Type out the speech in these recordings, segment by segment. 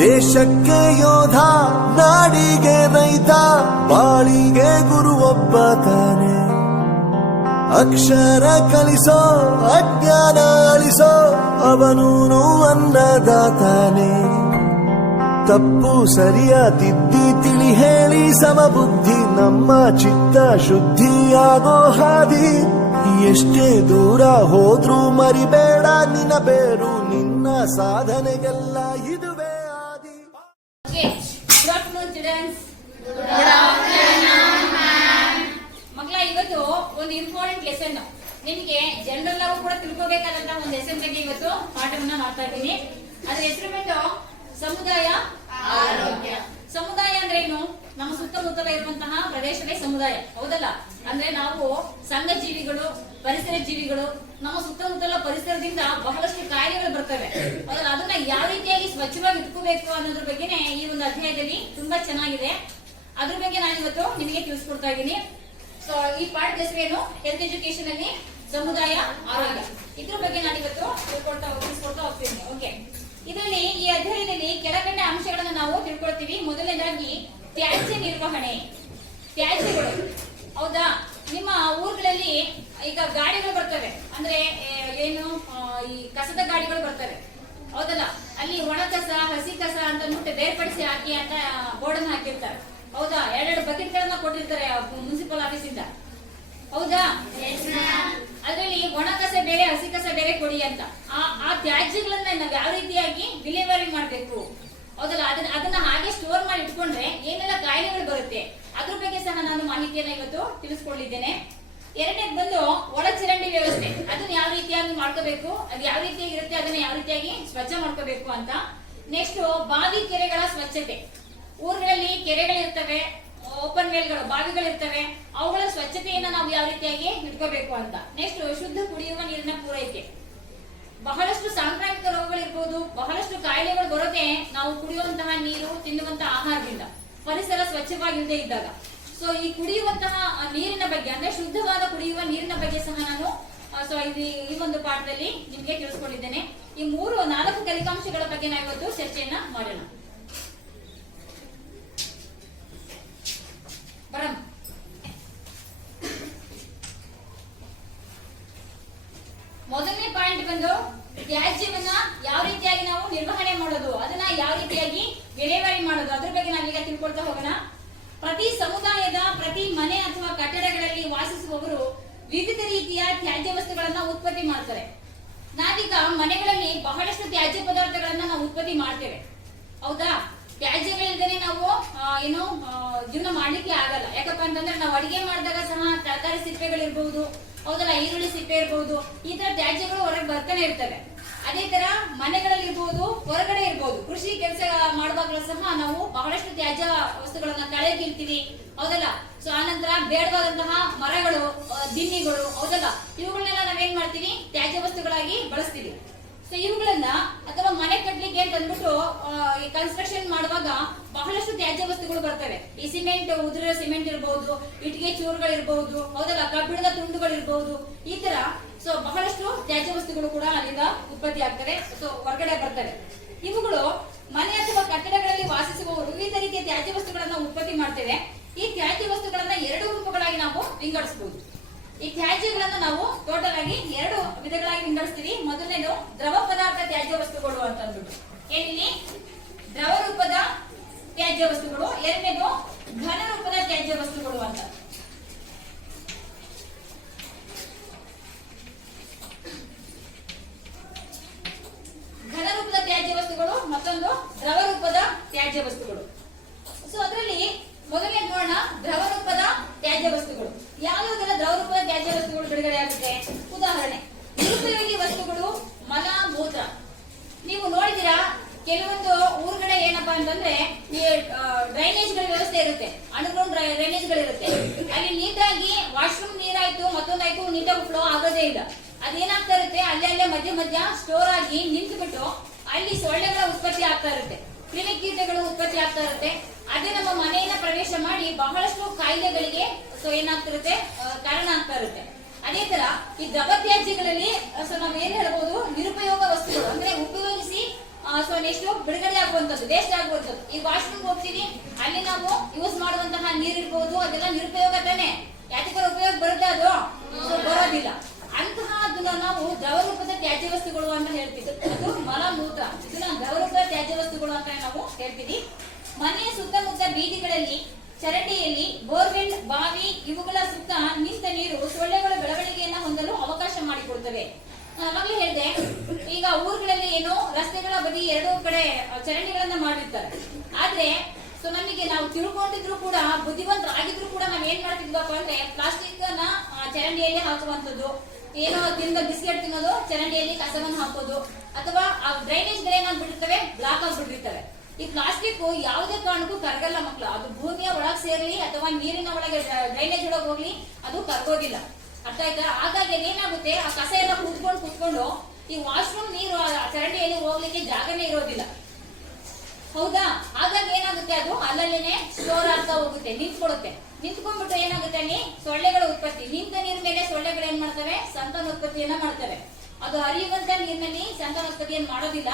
ದೇಶಕ್ಕೆ ಯೋಧ, ನಾಡಿಗೆ ರೈತ, ಬಾಳಿಗೆ ಗುರು ಒಬ್ಬ ತಾನೆ. ಅಕ್ಷರ ಕಲಿಸೋ, ಅಜ್ಞಾನ ಅಳಿಸೋ, ಅವನೂನು ಅನ್ನದಾತಾನೆ. ತಪ್ಪು ಸರಿಯ ತಿದ್ದಿ ತಿಳಿ ಹೇಳಿ ಸಮಬುದ್ಧಿ, ನಮ್ಮ ಚಿತ್ತ ಶುದ್ಧಿಯಾಗೋ ಹಾದಿ. ಎಷ್ಟೇ ದೂರ ಹೋದ್ರೂ ಮರಿಬೇಡ ನಿನ್ನ ಬೇರು, ನಿನ್ನ ಸಾಧನೆಗೆಲ್ಲ ಇದುವೇ ಆದಿ. ಮಕ್ಕಳ, ಇವತ್ತು ಒಂದು ಇಂಪಾರ್ಟೆಂಟ್ ಲೆಸನ್ ನಿಮಗೆ ಜನರಲ್ ಆಗೂ ಕೂಡ ತಿಳ್ಕೋಬೇಕಾದಂತಹ ಒಂದು ಲೆಸನ್ ಬಗ್ಗೆ ಇವತ್ತು ಪಾಠವನ್ನ ಮಾಡ್ತಾ ಇದ್ದೀನಿ. ಅದ್ರ ಹೆಸರು ಬಿಟ್ಟು ಸಮುದಾಯ ಆರೋಗ್ಯ. ಸಮುದಾಯ ಅಂದ್ರೆ ಏನು? ನಮ್ಮ ಸುತ್ತಮುತ್ತಲ ಇರುವಂತಹ ಪ್ರದೇಶವೇ ಸಮುದಾಯ, ಹೌದಲ್ಲ? ಅಂದ್ರೆ ನಾವು ಸಂಘ ಜೀವಿಗಳು, ಪರಿಸರ ಜೀವಿಗಳು. ನಮ್ಮ ಸುತ್ತಮುತ್ತಲ ಪರಿಸರದಿಂದ ಬಹಳಷ್ಟು ಕಾಯಿಲೆಗಳು ಬರ್ತವೆ, ಹೌದಲ್ಲ? ಅದನ್ನ ಯಾವ ರೀತಿಯಾಗಿ ಸ್ವಚ್ಛವಾಗಿ ಇಟ್ಕೋಬೇಕು ಅನ್ನೋದ್ರ ಬಗ್ಗೆನೇ ಈ ಒಂದು ಅಧ್ಯಾಯದಲ್ಲಿ ತುಂಬಾ ಚೆನ್ನಾಗಿದೆ. ಅದ್ರ ಬಗ್ಗೆ ನಾನು ಇವತ್ತು ನಿಮಗೆ ತಿಳಿಸ್ಕೊಡ್ತಾ ಇದ್ದೀನಿ. ಸೊ ಈ ಪಾಠದ ಹೆಸರೇನು? ಹೆಲ್ತ್ ಎಜುಕೇಶನ್ ಅಲ್ಲಿ ಸಮುದಾಯ ಆರೋಗ್ಯ. ಇದ್ರ ಬಗ್ಗೆ ನಾನು ಇವತ್ತು ತಿಳಿಸ್ಕೊಡ್ತಾ ಹೋಗ್ತೀನಿ. ಓಕೆ, ಇದರಲ್ಲಿ ಈ ಅಧ್ಯಾಯದಲ್ಲಿ ಕೆಳಕಂಡ ಅಂಶಗಳನ್ನು ನಾವು ತಿಳ್ಕೊಳ್ತೀವಿ. ಮೊದಲನೇದಾಗಿ ತ್ಯಾಜ್ಯ ನಿರ್ವಹಣೆ. ತ್ಯಾಜ್ಯಗಳು, ಹೌದಾ? ನಿಮ್ಮ ಊರುಗಳಲ್ಲಿ ಈಗ ಗಾಡಿಗಳು ಬರ್ತವೆ, ಅಂದ್ರೆ ಏನು, ಈ ಕಸದ ಗಾಡಿಗಳು ಬರ್ತವೆ, ಹೌದಲ್ಲ? ಅಲ್ಲಿ ಒಣ ಕಸ, ಹಸಿ ಕಸ ಅಂತ ಬೇರ್ಪಡಿಸಿ ಹಾಕಿ ಅಂತ ಬೋರ್ಡ್ ಅನ್ನು ಹಾಕಿರ್ತಾರೆ, ಹೌದಾ? 2 ಬಕೆಟ್ ಗಳನ್ನ ಕೊಟ್ಟಿರ್ತಾರೆ ಮುನ್ಸಿಪಲ್ ಆಫೀಸ್ ಇಂದ, ಹೌದಾ? ಅದರಲ್ಲಿ ಒಣ ಕಸ ಬೇರೆ, ಹಸಿ ಕಸ ಬೇರೆ ಕೊಡಿ ಅಂತ. ಆ ತ್ಯಾಜ್ಯಗಳನ್ನ ನಾವು ಯಾವ ರೀತಿಯಾಗಿ ವಿಲೇವಾರಿ ಮಾಡ್ಬೇಕು, ಹೌದಲ್ಲ? ಅದನ್ನ ಹಾಗೆ ಸ್ಟೋರ್ ಮಾಡಿ ಇಟ್ಕೊಂಡ್ರೆ ಏನೆಲ್ಲ ಕಾಯಿಲೆಗಳು ಬರುತ್ತೆ, ಅದ್ರ ಬಗ್ಗೆ ಸಹ ನಾನು ಮಾಹಿತಿಯನ್ನ ಇವತ್ತು ತಿಳಿಸ್ಕೊಳ್ಳಿದ್ದೇನೆ. ಎರಡನೇದು ಬಂದು ಒಳಚರಂಡಿ ವ್ಯವಸ್ಥೆ. ಅದನ್ನ ಯಾವ ರೀತಿಯಾಗಿ ಮಾಡ್ಕೋಬೇಕು, ಅದು ಯಾವ ರೀತಿಯಾಗಿ ಇರುತ್ತೆ, ಅದನ್ನ ಯಾವ ರೀತಿಯಾಗಿ ಸ್ವಚ್ಛ ಮಾಡ್ಕೋಬೇಕು ಅಂತ. ನೆಕ್ಸ್ಟ್ ಬಾವಿ ಕೆರೆಗಳ ಸ್ವಚ್ಛತೆ. ಊರುಗಳಲ್ಲಿ ಕೆರೆಗಳಿರ್ತವೆ, ಓಪನ್ ವೇಲ್ಗಳು, ಬಾವಿಗಳಿರ್ತವೆ, ಅವುಗಳ ಸ್ವಚ್ಛತೆಯನ್ನ ನಾವು ಯಾವ ರೀತಿಯಾಗಿ ಇಟ್ಕೋಬೇಕು ಅಂತ. ನೆಕ್ಸ್ಟ್ ಶುದ್ಧ ಕುಡಿಯುವ ನೀರಿನ ಪೂರೈಕೆ. ಬಹಳಷ್ಟು ಸಾಂಕ್ರಾಮಿಕ ರೋಗಗಳಿರ್ಬೋದು, ಬಹಳಷ್ಟು ಕಾಯಿಲೆಗಳು ಬರೋದೇ ನಾವು ಕುಡಿಯುವಂತಹ ನೀರು, ತಿನ್ನುವಂತಹ ಆಹಾರದಿಂದ, ಪರಿಸರ ಸ್ವಚ್ಛವಾಗಿಲ್ಲದೆ ಇದ್ದಾಗ. ಸೊ ಈ ಕುಡಿಯುವಂತಹ ನೀರಿನ ಬಗ್ಗೆ, ಅಂದ್ರೆ ಶುದ್ಧವಾದ ಕುಡಿಯುವ ನೀರಿನ ಬಗ್ಗೆ ಸಹ ನಾನು ಈ ಒಂದು ಪಾಠದಲ್ಲಿ ನಿಮ್ಗೆ ತಿಳಿಸ್ಕೊಂಡಿದ್ದೇನೆ. ಈ 4 ಕಲಿಕಾಂಶಗಳ ಬಗ್ಗೆ ನಾವು ಇವತ್ತು ಚರ್ಚೆಯನ್ನ ಮಾಡೋಣ. ಮೊದಲನೇ ಪಾಯಿಂಟ್ ಬಂದು ತ್ಯಾಜ್ಯವನ್ನ ಯಾವ ರೀತಿಯಾಗಿ ನಾವು ನಿರ್ವಹಣೆ ಮಾಡೋದು, ಅದನ್ನ ಯಾವ ರೀತಿಯಾಗಿ ವಿಲೇವಾರಿ ಮಾಡೋದು, ಅದ್ರ ಬಗ್ಗೆ ನಾವೀಗ ತಿಳ್ಕೊಳ್ತಾ ಹೋಗೋಣ. ಪ್ರತಿ ಸಮುದಾಯದ ಪ್ರತಿ ಮನೆ ಅಥವಾ ಕಟ್ಟಡಗಳಲ್ಲಿ ವಾಸಿಸುವವರು ವಿವಿಧ ರೀತಿಯ ತ್ಯಾಜ್ಯ ವಸ್ತುಗಳನ್ನ ಉತ್ಪತ್ತಿ ಮಾಡ್ತಾರೆ. ನಾವೀಗ ಮನೆಗಳಲ್ಲಿ ಬಹಳಷ್ಟು ತ್ಯಾಜ್ಯ ಪದಾರ್ಥಗಳನ್ನ ನಾವು ಉತ್ಪತ್ತಿ ಮಾಡ್ತೇವೆ, ಹೌದಾ? ತ್ಯಾಜ್ಯಗಳಿಲ್ದೇನೆ ನಾವು ಜೀವನ ಮಾಡ್ಲಿಕ್ಕೆ ಆಗಲ್ಲ. ಯಾಕಪ್ಪ ಅಂತಂದ್ರೆ ನಾವು ಅಡಿಗೆ ಮಾಡಿದಾಗ ಸಹ ತರಕಾರಿ ಸಿಪ್ಪೆಗಳಿರ್ಬಹುದು, ಹೌದಲ್ಲ? ಈರುಳ್ಳಿ ಸಿಪ್ಪೆ ಇರ್ಬಹುದು, ಈ ತರ ತ್ಯಾಜ್ಯಗಳು ಹೊರಗೆ ಬರ್ತಾನೆ ಇರ್ತವೆ. ಅದೇ ತರ ಮನೆಗಳಲ್ಲಿ ಇರ್ಬೋದು, ಹೊರಗಡೆ ಇರ್ಬೋದು, ಕೃಷಿ ಕೆಲಸ ಮಾಡುವಾಗಲೂ ಸಹ ನಾವು ಬಹಳಷ್ಟು ತ್ಯಾಜ್ಯ ವಸ್ತುಗಳನ್ನ ಕಳೆ ಕೀಳ್ತೀವಿ, ಹೌದಲ್ಲ? ಸೊ ಆನಂತರ ಬೇಡವಾದಂತಹ ಮರಗಳು, ದಿನ್ನಿಗಳು, ಹೌದಲ್ಲ? ಇವುಗಳನ್ನೆಲ್ಲ ನಾವೇನ್ ಮಾಡ್ತೀವಿ? ತ್ಯಾಜ್ಯ ವಸ್ತುಗಳಾಗಿ ಬಳಸ್ತೀವಿ. ಸೊ ಇವುಗಳನ್ನ, ಅಥವಾ ಮನೆ ಕಟ್ಲಿಕ್ಕೆ ಅಂತ ಅಂದ್ಬಿಟ್ಟು ಕನ್ಸ್ಟ್ರಕ್ಷನ್ ಮಾಡುವಾಗ ಬಹಳಷ್ಟು ತ್ಯಾಜ್ಯ ವಸ್ತುಗಳು ಬರ್ತವೆ. ಈ ಸಿಮೆಂಟ್, ಉದುರಿರೋ ಸಿಮೆಂಟ್ ಇರಬಹುದು, ಇಟ್ಟಿಗೆ ಚೂರುಗಳಿರ್ಬಹುದು, ಹೌದಲ್ಲ? ಕಬ್ಬಿಣದ ತುಂಡುಗಳಿರ್ಬಹುದು, ಈ ತರ ಸೊ ಬಹಳಷ್ಟು ತ್ಯಾಜ್ಯ ವಸ್ತುಗಳು ಕೂಡ ಅಲ್ಲಿಂದ ಉತ್ಪತ್ತಿ ಆಗ್ತವೆ, ಸೊ ಹೊರಗಡೆ ಬರ್ತವೆ. ಇವುಗಳು ಮನೆ ಅಥವಾ ಕಟ್ಟಡಗಳಲ್ಲಿ ವಾಸಿಸುವವರು ವಿವಿಧ ರೀತಿಯ ತ್ಯಾಜ್ಯ ವಸ್ತುಗಳನ್ನ ಉತ್ಪತ್ತಿ ಮಾಡ್ತೇವೆ. ಈ ತ್ಯಾಜ್ಯ ವಸ್ತುಗಳನ್ನ 2 ರೂಪಗಳಾಗಿ ನಾವು ವಿಂಗಡಿಸಬಹುದು. ಈ ತ್ಯಾಜ್ಯಗಳನ್ನ ನಾವು ಟೋಟಲ್ ಆಗಿ 2 ವಿಧಗಳಾಗಿ ವಿಂಗಡಿಸ್ತೀವಿ. ಮೊದಲನೇದು ದ್ರವ ಪದಾರ್ಥ ತ್ಯಾಜ್ಯ ವಸ್ತುಗಳು ಅಂತ ಅಂದ್ಬಿಟ್ಟು, ಏನಿಲ್ಲಿ ದ್ರವ ರೂಪದ ತ್ಯಾಜ್ಯ ವಸ್ತುಗಳು. ಎರಡನೇದು ಘನ ರೂಪದ ತ್ಯಾಜ್ಯ ವಸ್ತುಗಳು ಅಂತ. ಘನ ರೂಪದ ತ್ಯಾಜ್ಯ ವಸ್ತುಗಳು, ಮತ್ತೊಂದು ದ್ರವ ರೂಪದ ತ್ಯಾಜ್ಯ ವಸ್ತುಗಳು. ಸೊ ಅದರಲ್ಲಿ ಮೊದಲನೇ ನೋಡೋಣ, ದ್ರವ ರೂಪದ ತ್ಯಾಜ್ಯ ವಸ್ತುಗಳು. ಯಾವುದೆಲ್ಲ ದ್ರವ ರೂಪದ ತ್ಯಾಜ್ಯ ವಸ್ತುಗಳು ಬಿಡುಗಡೆ ಆಗುತ್ತೆ? ಉದಾಹರಣೆ, ನಿರುಪಯೋಗಿ ವಸ್ತುಗಳು, ಮಲ, ಮೂತ್ರ. ನೀವು ನೋಡಿದಿರಾ, ಕೆಲವೊಂದು ಊರುಗಡೆ ಏನಪ್ಪಾ ಅಂತಂದ್ರೆ ಡ್ರೈನೇಜ್ ಗಳ ವ್ಯವಸ್ಥೆ ಇರುತ್ತೆ, ಅಂಡರ್ಗ್ರೌಂಡ್ ಡ್ರೈನೇಜ್ ಗಳಿರುತ್ತೆ. ಅಲ್ಲಿ ನೀಟಾಗಿ ವಾಶ್ರೂಮ್ ನೀರಾಯ್ತು, ಮತ್ತೊಂದಾಯ್ತು, ನೀಟಾಗಿ ಫ್ಲೋ ಆಗೋದೇ ಇಲ್ಲ. ಅದೇನಾಗ್ತಾ ಇರುತ್ತೆ, ಅಲ್ಲೇ ಮಧ್ಯ ಸ್ಟೋರ್ ಆಗಿ ನಿಂತು ಬಿಟ್ಟು ಅಲ್ಲಿ ಸೊಳ್ಳೆಗಳ ಉತ್ಪತ್ತಿ ಆಗ್ತಾ ಇರುತ್ತೆ, ಕ್ರಿಮಿಕೀಟಗಳು ಉತ್ಪತ್ತಿ ಆಗ್ತಾ ಇರುತ್ತೆ. ಅದೇ ನಮ್ಮ ಮನೆಯನ್ನ ಪ್ರವೇಶ ಮಾಡಿ ಬಹಳಷ್ಟು ಕಾಯಿಲೆಗಳಿಗೆ ಏನಾಗ್ತಿರುತ್ತೆ, ಕಾರಣ ಆಗ್ತಾ ಇರುತ್ತೆ. ಅದೇ ತರ ಈ ದ್ರವ ತ್ಯಾಜ್ಯಗಳಲ್ಲಿ ನಾವ್ ಏನ್ ಹೇಳ್ಬೋದು, ನಿರುಪಯೋಗ ವಸ್ತುಗಳು, ಅಂದ್ರೆ ಉಪಯೋಗಿಸಿ ಸೊ ನೆಕ್ಸ್ಟ್ ಬಿಡುಗಡೆ ಆಗುವಂತದ್ದು, ವೇಸ್ಟ್ ಆಗುವಂತದ್ದು. ಈ ವಾಶ್ರೂಮ್ ಹೋಗ್ತೀವಿ, ಅಲ್ಲಿ ನಾವು ಯೂಸ್ ಮಾಡುವಂತಹ ನೀರಿರ್ಬೋದು, ಅದೆಲ್ಲ ನಿರುಪಯೋಗ ತಾನೆ. ಯಾತಿಕರ ಉಪಯೋಗ ಬರುತ್ತೆ ಅದು? ಬರೋದಿಲ್ಲ. ಅಂತಹ ಅದನ್ನ ನಾವು ದ್ರವರೂಪದ ತ್ಯಾಜ್ಯ ವಸ್ತುಗಳು ಅಂತ ಹೇಳ್ತೀವಿ. ಅದು ಮಲ ಮೂತ್ರ, ಇದನ್ನ ದ್ರವರೂಪದ ತ್ಯಾಜ್ಯ ವಸ್ತುಗಳು ಅಂತ ನಾವು ಹೇಳ್ತೀವಿ. ಮನೆಯ ಸುತ್ತಮುತ್ತ ಬೀದಿಗಳಲ್ಲಿ, ಚರಂಡಿಯಲ್ಲಿ, ಬೋರ್ವೆಲ್, ಬಾವಿ ಇವುಗಳ ಸುತ್ತ ನಿಂತ ನೀರು ಸೊಳ್ಳೆಗಳ ಬೆಳವಣಿಗೆಯನ್ನ ಹೊಂದಲು ಅವಕಾಶ ಮಾಡಿಕೊಡ್ತವೆ. ನಾವಾಗ್ಲೇ ಹೇಳಿದೆ, ಈಗ ಊರುಗಳಲ್ಲಿ ಏನು ರಸ್ತೆಗಳ ಬದಿ ಎರಡೂ ಕಡೆ ಚರಂಡಿಗಳನ್ನ ಮಾಡಿರ್ತಾರೆ. ಆದ್ರೆ ಸೊ ನಮಗೆ ನಾವು ತಿಳ್ಕೊಂಡಿದ್ರು ಕೂಡ, ಬುದ್ಧಿವಂತರಾಗಿದ್ರು ಕೂಡ ನಾವ್ ಏನ್ ಮಾಡ್ತಿದ್ವಪ್ಪ ಅಂದ್ರೆ ಪ್ಲಾಸ್ಟಿಕ್ ನ ಚರಂಡಿಯಲ್ಲಿ ಹಾಕುವಂತದ್ದು, ಏನೋ ತಿಂದ ಬಿಸ್ಕೆಟ್ ತಿನ್ನೋದು ಚರಂಡಿಯಲ್ಲಿ ಕಸವನ್ನು ಹಾಕೋದು, ಅಥವಾ ಆ ಡ್ರೈನೇಜ್ ಗಳೇನಾಗ್ಬಿಟ್ಟಿರ್ತವೆ, ಬ್ಲಾಕ್ ಆಗ್ಬಿಟ್ಟಿರ್ತವೆ. ಈ ಪ್ಲಾಸ್ಟಿಕ್ ಯಾವುದೇ ಕಾರಣಕ್ಕೂ ಕರಗಲ್ಲ ಮಕ್ಕಳು. ಅದು ಭೂಮಿಯ ಒಳಗೆ ಸೇರ್ಲಿ ಅಥವಾ ನೀರಿನ ಒಳಗೆ ಡ್ರೈನೇಜ್ ಒಳಗೆ ಹೋಗ್ಲಿ, ಅದು ಕರಗೋದಿಲ್ಲ. ಅರ್ಥ ಆಯ್ತಾ? ಹಾಗಾಗಿ ಏನಾಗುತ್ತೆ, ಆ ಕಸ ಎಲ್ಲ ಕೂತ್ಕೊಂಡು ಈ ವಾಶ್ರೂಮ್ ನೀರು ಚರಂಡಿಯಲ್ಲಿ ಹೋಗ್ಲಿಕ್ಕೆ ಜಾಗನೇ ಇರೋದಿಲ್ಲ. ಹೌದಾ? ಹಾಗಾಗಿ ಏನಾಗುತ್ತೆ, ಅದು ಅಲ್ಲಲ್ಲೇನೆ ಸ್ಟೋರ್ ಆಗ್ತಾ ಹೋಗುತ್ತೆ, ನಿಂತ್ಕೊಡುತ್ತೆ. ನಿಂತ್ಕೊಂಡ್ಬಿಟ್ಟು ಏನಾಗುತ್ತೆ, ಅಲ್ಲಿ ಸೊಳ್ಳೆಗಳ ಉತ್ಪತ್ತಿ. ನಿಂತ ನೀರ್ ಮೇಲೆ ಸೊಳ್ಳೆಗಳು ಏನ್ ಮಾಡ್ತವೆ, ಸಂತಾನೋತ್ಪತ್ತಿಯನ್ನ ಮಾಡ್ತವೆ. ಅದು ಹರಿಯುವಂತ ನೀರಿನಲ್ಲಿ ಸಂತಾನೋತ್ಪತ್ತಿಯನ್ನು ಮಾಡೋದಿಲ್ಲ.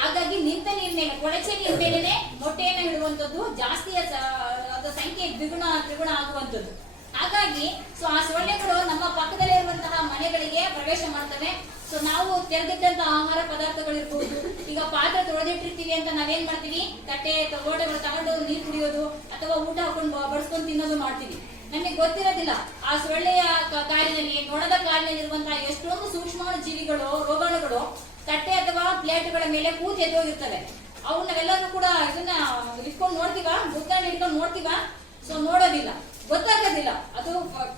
ಹಾಗಾಗಿ ನಿಂತ ನೀರ್ ಮೇಲೆ, ಕೊಳಚೆ ನೀರ್ ಮೇಲೆನೆ ಮೊಟ್ಟೆಯನ್ನ ಇಡುವಂತದ್ದು, ಜಾಸ್ತಿ ಅದರ ಸಂಖ್ಯೆ ತ್ರಿಗುಣ ಆಗುವಂತದ್ದು. ಹಾಗಾಗಿ ಸೊ ಆ ಸೊಳ್ಳೆಗಳು ನಮ್ಮ ಪಕ್ಕದಲ್ಲೇ ಇರುವಂತಹ ಮನೆಗಳಿಗೆ ಪ್ರವೇಶ ಮಾಡ್ತವೆ. ಸೊ ನಾವು ತೆರೆದಿಟ್ಟಂತಹ ಆಹಾರ ಪದಾರ್ಥಗಳಿರ್ಬೋದು, ಈಗ ಪಾತ್ರೆ ತೊಳೆದಿಟ್ಟಿರ್ತೀವಿ ಅಂತ ನಾವೇನ್ ಮಾಡ್ತೀವಿ, ತಟ್ಟೆ ಲೋಟಗಳು ತಗೊಂಡು ನೀರು ಕುಡಿಯೋದು ಅಥವಾ ಊಟ ಹಾಕೊಂಡು ಬಡಿಸ್ಕೊಂಡು ತಿನ್ನೋದು ಮಾಡ್ತೀವಿ. ನಮಗೆ ಗೊತ್ತಿರೋದಿಲ್ಲ ಆ ಸೊಳ್ಳೆಯ ಕಾಲಿನಲ್ಲಿ, ನೊಣದ ಕಾಲಿನಲ್ಲಿ ಇರುವಂತಹ ಎಷ್ಟೊಂದು ಸೂಕ್ಷ್ಮ ಜೀವಿಗಳು, ರೋಗಾಣುಗಳು ತಟ್ಟೆ ಅಥವಾ ಪ್ಲೇಟ್ಗಳ ಮೇಲೆ ಕೂತು ಎದ್ದೋಗಿರ್ತವೆ. ಅವು ನಾವೆಲ್ಲರೂ ಕೂಡ ಇದನ್ನ ಇಟ್ಕೊಂಡು ನೋಡ್ತೀವ, ಗುದ್ದಾಡಿ ಇಟ್ಕೊಂಡು ನೋಡ್ತೀವ. ಸೊ ನೋಡೋದಿಲ್ಲ, ಗೊತ್ತಾಗೋದಿಲ್ಲ. ಅದು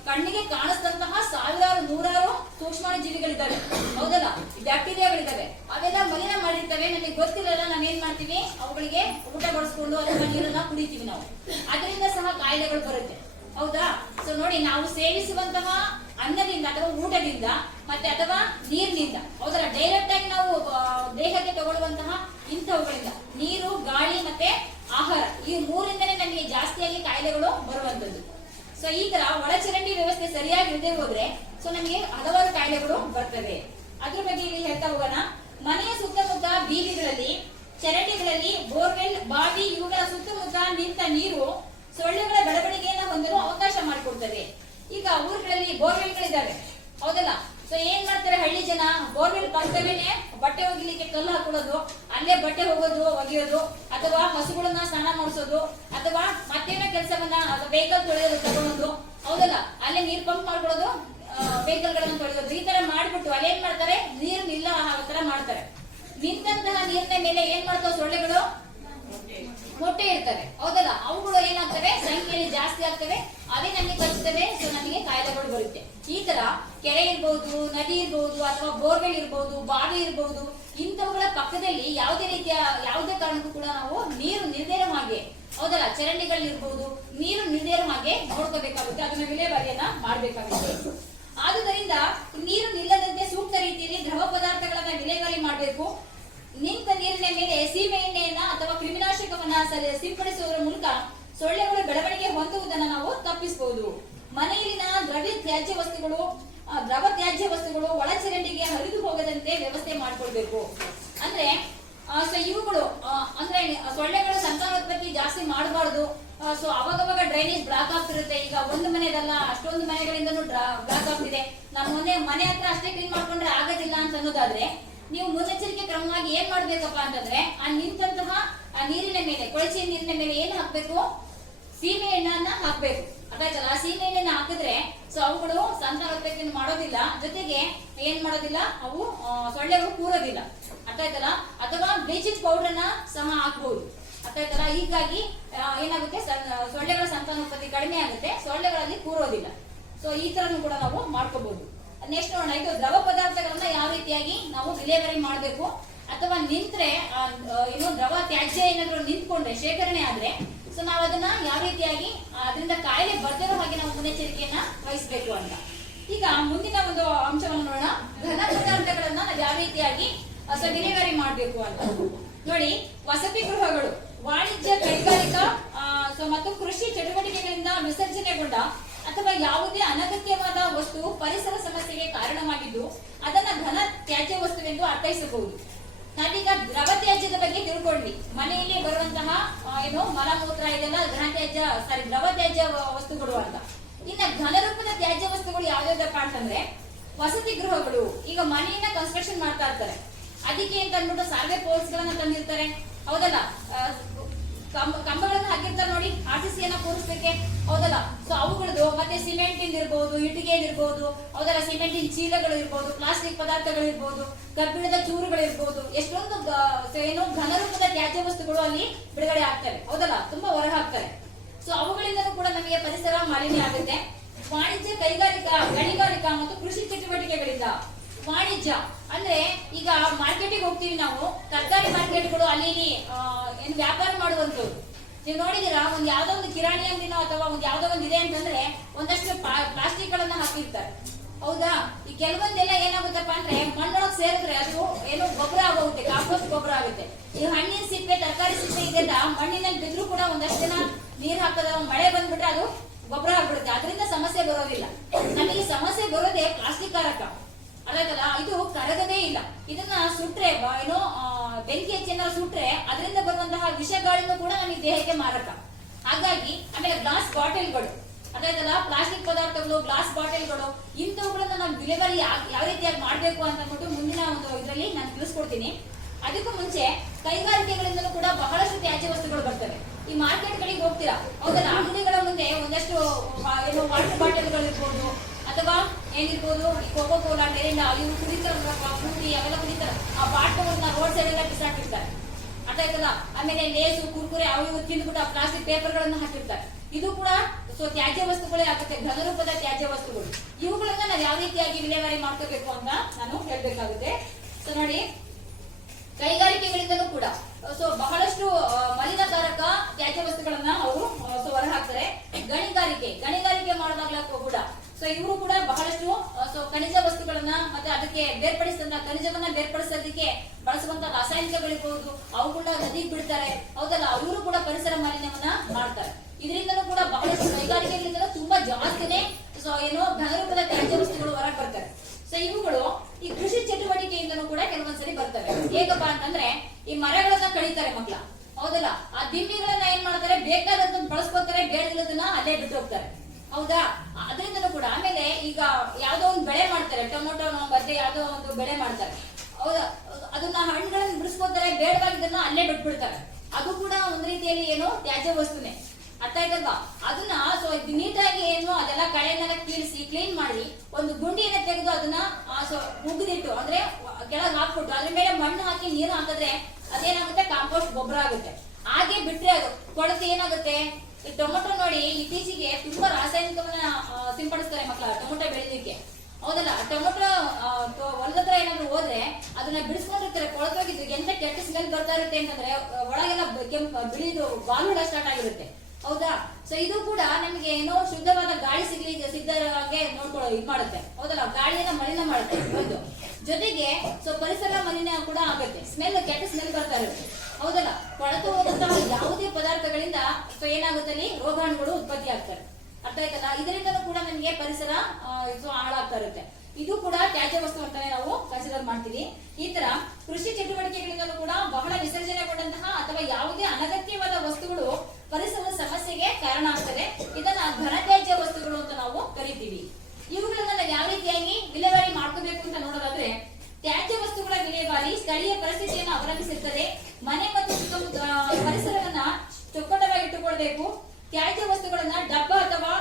ಕಣ್ಣಿಗೆ ಕಾಣಿಸಿದಂತಹ ಸಾವಿರಾರು ನೂರಾರು ಸೂಕ್ಷ್ಮ ಜೀವಿಗಳಿದ್ದಾವೆ, ಹೌದಲ್ಲ, ಬ್ಯಾಕ್ಟೀರಿಯಾಗಳಿದ್ದಾವೆ. ಅವೆಲ್ಲ ಮಲಿನ ಮಾಡಿರ್ತವೆ, ನಮಗೆ ಗೊತ್ತಿರಲ್ಲ. ನಾವೇನ್ ಮಾಡ್ತೀವಿ, ಅವುಗಳಿಗೆ ಊಟ ಬಡಿಸ್ಕೊಂಡು ಅಥವಾ ನೀರನ್ನ ಕುಡಿತೀವಿ ನಾವು. ಅದರಿಂದ ಸಹ ಕಾಯಿಲೆಗಳು ಬರುತ್ತೆ, ಹೌದಾ? ಸೊ ನೋಡಿ, ನಾವು ಸೇವಿಸುವಂತಹ ಅನ್ನದಿಂದ ಅಥವಾ ಊಟದಿಂದ ಮತ್ತೆ ಅಥವಾ ನೀರಿನಿಂದ, ಹೌದಲ್ಲ, ಡೈರೆಕ್ಟ್ ಆಗಿ ನಾವು ದೇಹಕ್ಕೆ ತಗೊಳ್ಳುವಂತಹ ಇಂಥವುಗಳಿಂದ, ನೀರು, ಗಾಳಿ ಮತ್ತೆ ಆಹಾರ, ಈ ಮೂರಿಂದನೇ ನಮಗೆ ಜಾಸ್ತಿಯಾಗಿ ಕಾಯಿಲೆಗಳು ಬರುವಂತದ್ದು. ಸೊ ಈ ತರ ಒಳಚರಂಡಿ ವ್ಯವಸ್ಥೆ ಸರಿಯಾಗಿ ಇಲ್ಲದೆ ಹೋದ್ರೆ ಸೊ ನಮಗೆ ಹಲವಾರು ಕಾಯಿಲೆಗಳು ಬರ್ತವೆ. ಅದ್ರ ಬಗ್ಗೆ ಇಲ್ಲಿ ಹೇಳ್ತಾ ಹೋಗೋಣ. ಮನೆಯ ಸುತ್ತಮುತ್ತ ಬೀದಿಗಳಲ್ಲಿ, ಚರಂಡಿಗಳಲ್ಲಿ, ಬೋರ್ವೆಲ್, ಬಾವಿ ಇವುಗಳ ಸುತ್ತಮುತ್ತ ನಿಂತ ನೀರು ಸೊಳ್ಳೆಗಳ ಬೆಳವಣಿಗೆಯನ್ನ ಹೊಂದಲು ಅವಕಾಶ ಮಾಡಿಕೊಡ್ತವೆ. ಈಗ ಊರುಗಳಲ್ಲಿ ಬೋರ್ವೆಲ್ಗಳಿದ್ದಾವೆ, ಹೌದಲ್ಲ. ಸೊ ಏನ್ ಮಾಡ್ತಾರೆ ಹಳ್ಳಿ ಜನ, ಬೋರ್ವೆಲ್ ಪಕ್ಕದಲ್ಲೇನೆ ಬಟ್ಟೆ ಒಗಿಲಿಕ್ಕೆ ಕಲ್ಲು ಹಾಕೊಳ್ಳೋದು, ಅಲ್ಲೇ ಬಟ್ಟೆ ಹೋಗೋದು ಒಗೆಯೋದು, ಅಥವಾ ಹಸುಗಳನ್ನ ಸ್ನಾನ ಮಾಡಿಸೋದು, ಅಥವಾ ಮತ್ತೇನೋ ಕೆಲಸವನ್ನ ವೆಹಿಕಲ್ ತೊಳೆಯೋದು ತಗೊಳ್ಳೋದು, ಹೌದಲ್ಲ, ಅಲ್ಲೇ ನೀರ್ ಪಂಪ್ ಮಾಡ್ಕೊಳ್ಳೋದು, ವೆಹಿಕಲ್ ಗಳನ್ನ ತೊಳೆಯೋದು, ಈ ತರ ಮಾಡ್ಬಿಟ್ಟು ಅಲ್ಲೇನ್ ಮಾಡ್ತಾರೆ, ನೀರು ನಿಲ್ಲ ತರ ಮಾಡ್ತಾರೆ. ನಿಂತಹ ನೀರಿನ ಮೇಲೆ ಏನ್ ಮಾಡ್ತಾವ ಸೊಳ್ಳೆಗಳು, ಮೊಟ್ಟೆ ಇರ್ತವೆ, ಹೌದಲ್ಲ. ಅವುಗಳು ಏನಾಗ್ತವೆ, ಸಂಖ್ಯೆಯಲ್ಲಿ ಜಾಸ್ತಿ ಆಗ್ತವೆ, ಅವೇ ನಮಗೆ ಕಚ್ಚುತ್ತವೆ. ಸೊ ನಮಗೆ ಕಾಯಿಲೆಗಳು ಬರುತ್ತೆ. ಈ ತರ ಕೆರೆ ಇರ್ಬಹುದು, ನದಿ ಇರ್ಬಹುದು, ಅಥವಾ ಬೋರ್ವೆಲ್ ಇರ್ಬಹುದು, ಬಾವಿ ಇರ್ಬಹುದು, ಇಂಥವುಗಳ ಪಕ್ಕದಲ್ಲಿ ಯಾವುದೇ ಕಾರಣಕ್ಕೂ ಕೂಡ ನಾವು ನೀರು ನಿಲ್ದೇರೋ ಹಾಗೆ, ಹೌದಲ್ಲ, ಚರಂಡಿಗಳಿರ್ಬಹುದು, ನೀರು ನಿಲ್ದೇರೋ ಹಾಗೆ ನೋಡ್ಕೋಬೇಕಾಗುತ್ತೆ. ಅದನ್ನ ವಿಲೇವಾರಿಯನ್ನ ಮಾಡ್ಬೇಕಾಗುತ್ತೆ. ಆದುದರಿಂದ ನೀರು ನಿಲ್ಲದಂತೆ ಸೂಕ್ತ ರೀತಿಯಲ್ಲಿ ದ್ರವ ಪದಾರ್ಥಗಳನ್ನ ವಿಲೇವಾರಿ ಮಾಡಬೇಕು. ನಿಂತ ನೀರಿನ ಮೇಲೆ ಸೀಮೆ ಎಣ್ಣೆಯನ್ನ ಅಥವಾ ಕ್ರಿಮಿನಾಶಕವನ್ನ ಸಿಂಪಡಿಸುವುದರ ಮೂಲಕ ಸೊಳ್ಳೆಗಳ ಬೆಳವಣಿಗೆ ಹೊಂದುವುದನ್ನು ನಾವು ತಪ್ಪಿಸಬಹುದು. ಮನೆಯಲ್ಲಿನ ದ್ರವ ತ್ಯಾಜ್ಯ ವಸ್ತುಗಳು ಒಳಚರಂಡಿಗೆ ಹರಿದು ಹೋಗದಂತೆ ವ್ಯವಸ್ಥೆ ಮಾಡಿಕೊಳ್ಬೇಕು. ಅಂದ್ರೆ ಸೊ ಇವುಗಳು ಅಂದ್ರೆ ಸೊಳ್ಳೆಗಳು ಸಂತಾನೋತ್ಪತ್ತಿ ಜಾಸ್ತಿ ಮಾಡಬಾರ್ದು. ಸೊ ಅವಾಗವಾಗ ಡ್ರೈನೇಜ್ ಬ್ಲಾಕ್ ಆಗ್ತಿರುತ್ತೆ. ಈಗ ಒಂದು ಮನೆದಲ್ಲ, ಅಷ್ಟೊಂದು ಮನೆಗಳಿಂದನೂ ಬ್ಲಾಕ್ ಆಗ್ತಿದೆ. ನಮ್ಮ ಮನೆ ಹತ್ರ ಅಷ್ಟೇ ಕ್ಲೀನ್ ಮಾಡ್ಕೊಂಡ್ರೆ ಆಗೋದಿಲ್ಲ ಅಂತ ಅನ್ನೋದಾದ್ರೆ ನೀವು ಮುನ್ನೆಚ್ಚರಿಕೆ ಕ್ರಮವಾಗಿ ಏನ್ ಮಾಡ್ಬೇಕಪ್ಪ ಅಂತಂದ್ರೆ, ಆ ನಿಂತಹ ಆ ನೀರಿನ ಮೇಲೆ, ಕೊಳಚೆ ನೀರಿನ ಮೇಲೆ ಏನ್ ಹಾಕ್ಬೇಕು, ಸೀಮೆ ಎಣ್ಣೆಯನ್ನ ಹಾಕ್ಬೇಕು. ಅದಾಯ್ತಲ್ಲ, ಆ ಸೀಮೆ ಎಣ್ಣೆನ ಹಾಕಿದ್ರೆ ಸೊ ಅವುಗಳು ಸಂತಾನೋತ್ಪತ್ತಿಯನ್ನು ಮಾಡೋದಿಲ್ಲ, ಜೊತೆಗೆ ಏನ್ ಮಾಡೋದಿಲ್ಲ, ಅವು ಸೊಳ್ಳೆಗಳು ಕೂರೋದಿಲ್ಲ. ಅರ್ಥಾಯ್ತಲ್ಲ. ಅಥವಾ ಬ್ಲೀಚಿಂಗ್ ಪೌಡರ್ನ ಸಹ ಹಾಕ್ಬಹುದು. ಅರ್ಥಾಯ್ತಲ್ಲ. ಹೀಗಾಗಿ ಏನಾಗುತ್ತೆ, ಸೊಳ್ಳೆಗಳ ಸಂತಾನೋತ್ಪತ್ತಿ ಕಡಿಮೆ ಆಗುತ್ತೆ, ಸೊಳ್ಳೆಗಳಲ್ಲಿ ಕೂರೋದಿಲ್ಲ. ಸೊ ಈ ತರನು ಕೂಡ ನಾವು ಮಾಡ್ಕೋಬಹುದು. ನೆಕ್ಸ್ಟ್ ನೋಡೋಣ, ಇದು ದ್ರವ ಪದಾರ್ಥಗಳನ್ನ ಯಾವ ರೀತಿಯಾಗಿ ನಾವು ವಿಲೇವಾರಿ ಮಾಡಬೇಕು. ಅಥವಾ ನಿಂತ್ರೆ ಏನು ದ್ರವ ತ್ಯಾಜ್ಯ ಏನಾದ್ರು ನಿಂತ್ಕೊಂಡ್ರೆ, ಶೇಖರಣೆ ಆದ್ರೆ ಸೊ ನಾವು ಅದನ್ನ ಯಾವ ರೀತಿಯಾಗಿ ಅದರಿಂದ ಕಾಯಿಲೆ ಬರ್ದಿರೋ ಹಾಗೆ ನಾವು ಮುನ್ನೆಚ್ಚರಿಕೆಯನ್ನ ವಹಿಸಬೇಕು ಅಂತ. ಈಗ ಮುಂದಿನ ಒಂದು ಅಂಶವನ್ನು ನೋಡೋಣ. ಘನ ಪದಾರ್ಥಗಳನ್ನ ನಾವು ಯಾವ ರೀತಿಯಾಗಿ ವಿಲೇವಾರಿ ಮಾಡಬೇಕು ಅಂತ ನೋಡಿ. ವಸತಿ ಗೃಹಗಳು, ವಾಣಿಜ್ಯ, ಕೈಗಾರಿಕಾ ಮತ್ತು ಕೃಷಿ ಚಟುವಟಿಕೆಗಳಿಂದ ವಿಸರ್ಜನೆಗೊಂಡ ಅಥವಾ ಯಾವುದೇ ಅನಗತ್ಯವಾದ ವಸ್ತು ಪರಿಸರ ಸಮಸ್ಯೆಗೆ ಕಾರಣವಾಗಿದ್ದು ಅದನ್ನ ಘನ ತ್ಯಾಜ್ಯ ವಸ್ತುವೆಂದು ಅರ್ಥೈಸಬಹುದು. ನಾವೀಗ ದ್ರವ ತ್ಯಾಜ್ಯದ ಬಗ್ಗೆ ತಿಳ್ಕೊಂಡ್ವಿ. ಮನೆಯಲ್ಲಿ ಬರುವಂತಹ ಏನು ಮಲಮೂತ್ರ ಇದೆಲ್ಲ ದ್ರವ ತ್ಯಾಜ್ಯ ವಸ್ತುಗಳು ಅಂತ. ಇನ್ನ ಘನರೂಪದ ತ್ಯಾಜ್ಯ ವಸ್ತುಗಳು ಯಾವ್ಯಾವ್ದಪ್ಪ ಅಂತಂದ್ರೆ ವಸತಿ ಗೃಹಗಳು. ಈಗ ಮನೆಯನ್ನ ಕನ್ಸ್ಟ್ರಕ್ಷನ್ ಮಾಡ್ತಾ ಇರ್ತಾರೆ, ಅದಕ್ಕೆ ಅಂತ ಅಂದ್ಬಿಟ್ಟು ಸಾರ್ವೆ ಪೋಲ್ಸ್ ಗಳನ್ನ ತಂದಿರ್ತಾರೆ, ಹೌದಲ್ಲ, ಕಂಬಗಳನ್ನ ಹಾಕಿರ್ತಾರೆ ನೋಡಿ, RCC ಯನ್ನ ಕೂರಿಸ್ಬೇಕೆ, ಹೌದಲ್ಲ. ಸೊ ಅವುಗಳದ್ದು ಮತ್ತೆ ಸಿಮೆಂಟ್ ಇರ್ಬೋದು, ಇಟ್ಟಿಗೆ ಇರ್ಬೋದು, ಹೌದಲ್ಲ, ಸಿಮೆಂಟಿನ ಚೀಲಗಳು ಇರ್ಬೋದು, ಪ್ಲಾಸ್ಟಿಕ್ ಪದಾರ್ಥಗಳು ಇರ್ಬೋದು, ಕಬ್ಬಿಣದ ಚೂರುಗಳು ಇರ್ಬೋದು, ಎಷ್ಟೊಂದು ಏನು ಘನರೂಪದ ತ್ಯಾಜ್ಯ ವಸ್ತುಗಳು ಅಲ್ಲಿ ಬಿಡುಗಡೆ ಆಗ್ತವೆ, ಹೌದಲ್ಲ, ತುಂಬಾ ಹೊರ ಹಾಕ್ತಾರೆ. ಸೊ ಅವುಗಳಿಂದಲೂ ಕೂಡ ನಮಗೆ ಪರಿಸರ ಮಾಲಿನ್ಯ ಆಗುತ್ತೆ. ವಾಣಿಜ್ಯ, ಕೈಗಾರಿಕಾ, ಗಣಿಗಾರಿಕಾ ಮತ್ತು ಕೃಷಿ ಚಟುವಟಿಕೆಗಳಿಂದ. ವಾಣಿಜ್ಯ ಅಂದ್ರೆ ಈಗ ಮಾರ್ಕೆಟಿಗೆ ಹೋಗ್ತೀವಿ ನಾವು, ತರಕಾರಿ ಮಾರ್ಕೆಟ್ಗಳು ಅಲ್ಲಿ ಏನು ವ್ಯಾಪಾರ ಮಾಡುವಂತದ್ದು. ನೀವು ನೋಡಿದೀರಾ, ಒಂದ್ ಯಾವ್ದೋ ಒಂದು ಕಿರಾಣಿ ಅಂಗಡಿನೋ ಅಥವಾ ಒಂದ್ ಯಾವ್ದೋ ಒಂದು ಇದೆ ಅಂತಂದ್ರೆ ಒಂದಷ್ಟು ಪ್ಲಾಸ್ಟಿಕ್ ಗಳನ್ನ ಹಾಕಿರ್ತಾರೆ, ಹೌದಾ. ಈ ಕೆಲವೊಂದೆಲ್ಲ ಏನಾಗುತ್ತಪ್ಪ ಅಂದ್ರೆ ಮಣ್ಣೊಳಗ್ ಸೇರಿದ್ರೆ ಅದು ಏನು ಗೊಬ್ಬರ ಆಗೋಗುತ್ತೆ, ಕಾಂಪೋಸ್ಟ್ ಗೊಬ್ಬರ ಆಗುತ್ತೆ. ಈ ಹಣ್ಣಿನ ಸಿಪ್ಪೆ, ತರಕಾರಿ ಸಿಪ್ಪೆ ಇದೆಲ್ಲ ಮಣ್ಣಿನಲ್ಲಿ ಬಿದ್ರು ಕೂಡ ಒಂದಷ್ಟು ಜನ ನೀರ್ ಹಾಕದ ಮಳೆ ಬಂದ್ಬಿಟ್ರೆ ಅದು ಗೊಬ್ಬರ ಆಗ್ಬಿಡುತ್ತೆ, ಅದರಿಂದ ಸಮಸ್ಯೆ ಬರೋದಿಲ್ಲ. ನಮಗೆ ಸಮಸ್ಯೆ ಬರೋದೇ ಪ್ಲಾಸ್ಟಿಕ್ ಕಾರಕ, ಅದಾಗಲ್ಲ, ಇದು ಕರಗದೇ ಇಲ್ಲ. ಇದನ್ನ ಸುಟ್ರೆ ಏನೋ ಬೆಂಕಿ ಹಚ್ಚೇನಾದ್ರು ಸುಟ್ರೆ ಅದರಿಂದ ಬರುವಂತಹ ವಿಷಗಾಳಿನೂ ಕೂಡ ನಮಗೆ ದೇಹಕ್ಕೆ ಮಾರಕ. ಹಾಗಾಗಿ ಆಮೇಲೆ ಗ್ಲಾಸ್ ಬಾಟಲ್ಗಳು, ಅದಾಗಲ್ಲ, ಪ್ಲಾಸ್ಟಿಕ್ ಪದಾರ್ಥಗಳು, ಗ್ಲಾಸ್ ಬಾಟಲ್ಗಳು, ಇಂಥವುಗಳನ್ನ ನಾವು ವಿಲೇವಾರಿ ಯಾವ ರೀತಿಯಾಗಿ ಮಾಡ್ಬೇಕು ಅಂತ ಅಂದ್ಬಿಟ್ಟು ಮುಂದಿನ ಒಂದು ಇದರಲ್ಲಿ ನಾನು ತಿಳಿಸ್ಕೊಡ್ತೀನಿ. ಅದಕ್ಕೂ ಮುಂಚೆ ಕೈಗಾರಿಕೆಗಳಿಂದಲೂ ಕೂಡ ಬಹಳಷ್ಟು ತ್ಯಾಜ್ಯ ವಸ್ತುಗಳು ಬರ್ತವೆ. ಈ ಮಾರ್ಕೆಟ್ ಗಳಿಗೆ ಹೋಗ್ತೀರಾ, ಹೌದಲ್ಲ, ಅಂಗಡಿಗಳ ಮುಂದೆ ಒಂದಷ್ಟು ಏನು ವಾಟರ್ ಬಾಟಲ್ಗಳು ಇರ್ಬೋದು ಅಥವಾ ಏನಿರ್ಬೋದು, ಕೋಕೋ ಕೋಲಾ, ಮೆರಿಂಡಾ, ಇವು ಕುಡಿತಾರೆ, ಫ್ರೂಟಿ ಅವೆಲ್ಲ ಕುಡಿತಾರೆ, ಆ ಬಾಟಲ್ಗಳನ್ನ ರೋಡ್ ಸೈಡ್ ಎಲ್ಲ ಬಿಸಾಕಿರ್ತಾರೆ, ಅರ್ಥ ಆಯ್ತಲ್ಲ. ಆಮೇಲೆ ಲೇಸು, ಕುರ್ಕುರೆ ಅವು ಇವು ತಿಂದ್ಬಿಟ್ಟು ಆ ಪ್ಲಾಸ್ಟಿಕ್ ಪೇಪರ್ ಗಳನ್ನ ಹಾಕಿರ್ತಾರೆ. ಇದು ಕೂಡ ತ್ಯಾಜ್ಯ ವಸ್ತುಗಳೇ ಆಗುತ್ತೆ, ಘನರೂಪದ ತ್ಯಾಜ್ಯ ವಸ್ತುಗಳು. ಇವುಗಳನ್ನ ನಾವು ಯಾವ ರೀತಿಯಾಗಿ ವಿಲೇವಾರಿ ಮಾಡ್ಕೋಬೇಕು ಅಂತ ನಾನು ಹೇಳ್ಬೇಕಾಗುತ್ತೆ. ಸೊ ನೋಡಿ, ಕೈಗಾರಿಕೆಗಳಿಂದಲೂ ಕೂಡ ಬಹಳಷ್ಟು ಮಲಿನಕಾರಕ ತ್ಯಾಜ್ಯ ವಸ್ತುಗಳನ್ನ ಅವರು ಹೊರ ಹಾಕ್ತಾರೆ. ಗಣಿಗಾರಿಕೆ ಮಾಡಿದಾಗ್ಲೂ ಕೂಡ ಇವರು ಕೂಡ ಬಹಳಷ್ಟು ಖನಿಜ ವಸ್ತುಗಳನ್ನ ಮತ್ತೆ ಅದಕ್ಕೆ ಬೇರ್ಪಡಿಸಿದಂತ ಖನಿಜವನ್ನ ಬೇರ್ಪಡಿಸೋದಕ್ಕೆ ಬಳಸುವಂತ ರಾಸಾಯನಿಕಗಳಿರ್ಬೋದು, ಅವುಗಳನ್ನ ನದಿಗೆ ಬಿಡ್ತಾರೆ, ಹೌದಲ್ಲ, ಅವರು ಕೂಡ ಪರಿಸರ ಮಾಲಿನ್ಯವನ್ನ ಮಾಡ್ತಾರೆ. ಇದರಿಂದಲೂ ಕೂಡ ಬಹಳಷ್ಟು ಕೈಗಾರಿಕೆಗಳಿಂದ ತುಂಬಾ ಜಾಸ್ತಿನೇ ಏನೋ ಘನರೂಪದ ತ್ಯಾಜ್ಯ ವಸ್ತುಗಳು ಹೊರಗೆ ಬರ್ತಾರೆ. ಸೊ ಇವುಗಳು ಈ ಕೃಷಿ ಚಟುವಟಿಕೆಯಿಂದನೂ ಕೂಡ ಕೆಲವೊಂದ್ಸರಿ ಬರ್ತವೆ. ಹೇಗಪ್ಪ ಅಂತಂದ್ರೆ ಈ ಮರಗಳನ್ನ ಕಡಿತಾರೆ ಮಕ್ಳ, ಹೌದಲ್ಲ, ಆ ದಿಮ್ಮಿಗಳನ್ನ ಏನ್ ಮಾಡ್ತಾರೆ, ಬೇಕಾದಂತ ಬಳಸ್ಕೊತಾರೆ, ಬೇಡದಿರೋದನ್ನ ಅಲ್ಲೇ ಬಿಟ್ಟು ಹೋಗ್ತಾರೆ, ಹೌದಾ. ಅದರಿಂದನೂ ಕೂಡ ಆಮೇಲೆ ಈಗ ಯಾವ್ದೋ ಒಂದು ಬೆಳೆ ಮಾಡ್ತಾರೆ, ಟೊಮೊಟೊನೋ ಮತ್ತೆ ಯಾವ್ದೋ ಒಂದು ಬೆಳೆ ಮಾಡ್ತಾರೆ, ಹೌದಾ, ಅದನ್ನ ಹಣ್ಣುಗಳನ್ನ ಬಿಡಿಸ್ಕೊತಾರೆ, ಬೇಡವಾಗಿದ್ದನ್ನ ಅಲ್ಲೇ ಬಿಟ್ಬಿಡ್ತಾರೆ. ಅದು ಕೂಡ ಒಂದ್ ರೀತಿಯಲ್ಲಿ ಏನು ತ್ಯಾಜ್ಯ ವಸ್ತುನೇ, ಅರ್ಥ ಆಯ್ತಲ್ವಾ. ಅದನ್ನ ನೀಟಾಗಿ ಏನು ಅದೆಲ್ಲ ಕಳೆನೆಲ್ಲ ಕೀಳಿಸಿ ಕ್ಲೀನ್ ಮಾಡಿ ಒಂದು ಗುಂಡಿಯನ್ನ ತೆಗೆದು ಅದನ್ನ ಮುಗಿದಿಟ್ಟು ಅಂದ್ರೆ ಕೆಳಗೆ ಹಾಕ್ಬಿಟ್ಟು ಅದ್ರ ಮೇಲೆ ಮಣ್ಣು ಹಾಕಿ ನೀರು ಹಾಕಿದ್ರೆ ಅದೇನಾಗುತ್ತೆ, ಕಾಂಪೋಸ್ಟ್ ಗೊಬ್ಬರ ಆಗುತ್ತೆ. ಹಾಗೆ ಬಿಟ್ರೆ ಅದು ಕೊಳತೆ ಏನಾಗುತ್ತೆ. ಟೊಮೊಟೊ ನೋಡಿ, ಇತ್ತೀಚೆಗೆ ತುಂಬಾ ರಾಸಾಯನಿಕವನ್ನ ಸಿಂಪಡಿಸ್ತಾರೆ ಮಕ್ಕಳ ಟೊಮೊಟೊ ಬೆಳೆದಿಕ್ಕೆ, ಹೌದಲ್ಲ. ಟೊಮೊಟೊ ಹೊಲದತ್ರ ಏನಾದ್ರು ಹೋದ್ರೆ ಅದನ್ನ ಬಿಡಿಸ್ಕೊಂಡಿರ್ತಾರೆ, ಕೊಳತೋಗಿದ್ರೆ ಎಂತ ಕೆಟ್ಟ ಸ್ಮೆಲ್ ಬರ್ತಾ ಇರುತ್ತೆ ಅಂತಂದ್ರೆ ಒಳಗೆಲ್ಲ ಕೆಂಪು ಬಿಳಿದು ಬಾಲುಳ ಸ್ಟಾರ್ಟ್ ಆಗಿರುತ್ತೆ, ಹೌದಾ. ಸೊ ಇದು ಕೂಡ ನಮಗೆ ಏನೋ ಶುದ್ಧವಾದ ಗಾಳಿ ಸಿದ್ಧರಾಗೆ ನೋಡ್ಕೊಳ್ಳೋ ಇದು ಮಾಡುತ್ತೆ, ಹೌದಲ್ಲ, ಗಾಳಿಯನ್ನ ಮಲಿನ ಮಾಡುತ್ತೆ ಒಂದು. ಜೊತೆಗೆ ಪರಿಸರ ಮಲಿನ ಕೂಡ ಆಗುತ್ತೆ, ಸ್ಮೆಲ್, ಕೆಟ್ಟ ಸ್ಮೆಲ್ ಬರ್ತಾ ಇರುತ್ತೆ, ಹೌದಲ್ಲ. ಕೊಳತು ಹೋದಂತಹ ಯಾವುದೇ ಪದಾರ್ಥಗಳಿಂದ ಏನಾಗುತ್ತೆ, ಅಲ್ಲಿ ರೋಗಾಣುಗಳು ಉತ್ಪತ್ತಿ ಆಗ್ತವೆ, ಅರ್ಥ ಆಯ್ತಲ್ಲ. ಇದರಿಂದಲೂ ಕೂಡ ನಮಗೆ ಪರಿಸರ ಹಾಳಾಗ್ತಾ ಇರುತ್ತೆ. ಇದು ಕೂಡ ತ್ಯಾಜ್ಯ ವಸ್ತು ಅಂತಾನೆ ನಾವು ಕನ್ಸಿಡರ್ ಮಾಡ್ತೀವಿ. ಈ ತರ ಕೃಷಿ ಚಟುವಟಿಕೆಗಳಿಂದಲೂ ಕೂಡ ಬಹಳ ವಿಸರ್ಜನೆಗೊಂಡಂತಹ ಅಥವಾ ಯಾವುದೇ ಅನಗತ್ಯವಾದ ವಸ್ತುಗಳು ಪರಿಸರದ ಸಮಸ್ಯೆಗೆ ಕಾರಣ ಆಗ್ತದೆ. ಇದನ್ನ ಘನತ್ಯಾಜ್ಯ ವಸ್ತುಗಳು ಅಂತ ನಾವು ಕರಿತೀವಿ. ಇವುಗಳನ್ನ ನಾವು ಯಾವ ರೀತಿಯಾಗಿ ವಿಲೇವಾರಿ ಮಾಡ್ಕೋಬೇಕು ಅಂತ ನೋಡೋದಾದ್ರೆ, ತ್ಯಾಜ್ಯ ವಸ್ತುಗಳ ವಿಲೇವಾರಿ ಸ್ಥಳೀಯ ಪರಿಸ್ಥಿತಿಯನ್ನು ಅವಲಂಬಿಸಿರ್ತದೆ. ಮನೆ ಮತ್ತು ಸುತ್ತಮುತ್ತ ಪರಿಸರವನ್ನ ಚೊಕ್ಕಟವಾಗಿಟ್ಟುಕೊಳ್ಬೇಕು. ತ್ಯಾಜ್ಯ ವಸ್ತುಗಳನ್ನ ಡಬ್ಬ ಅಥವಾ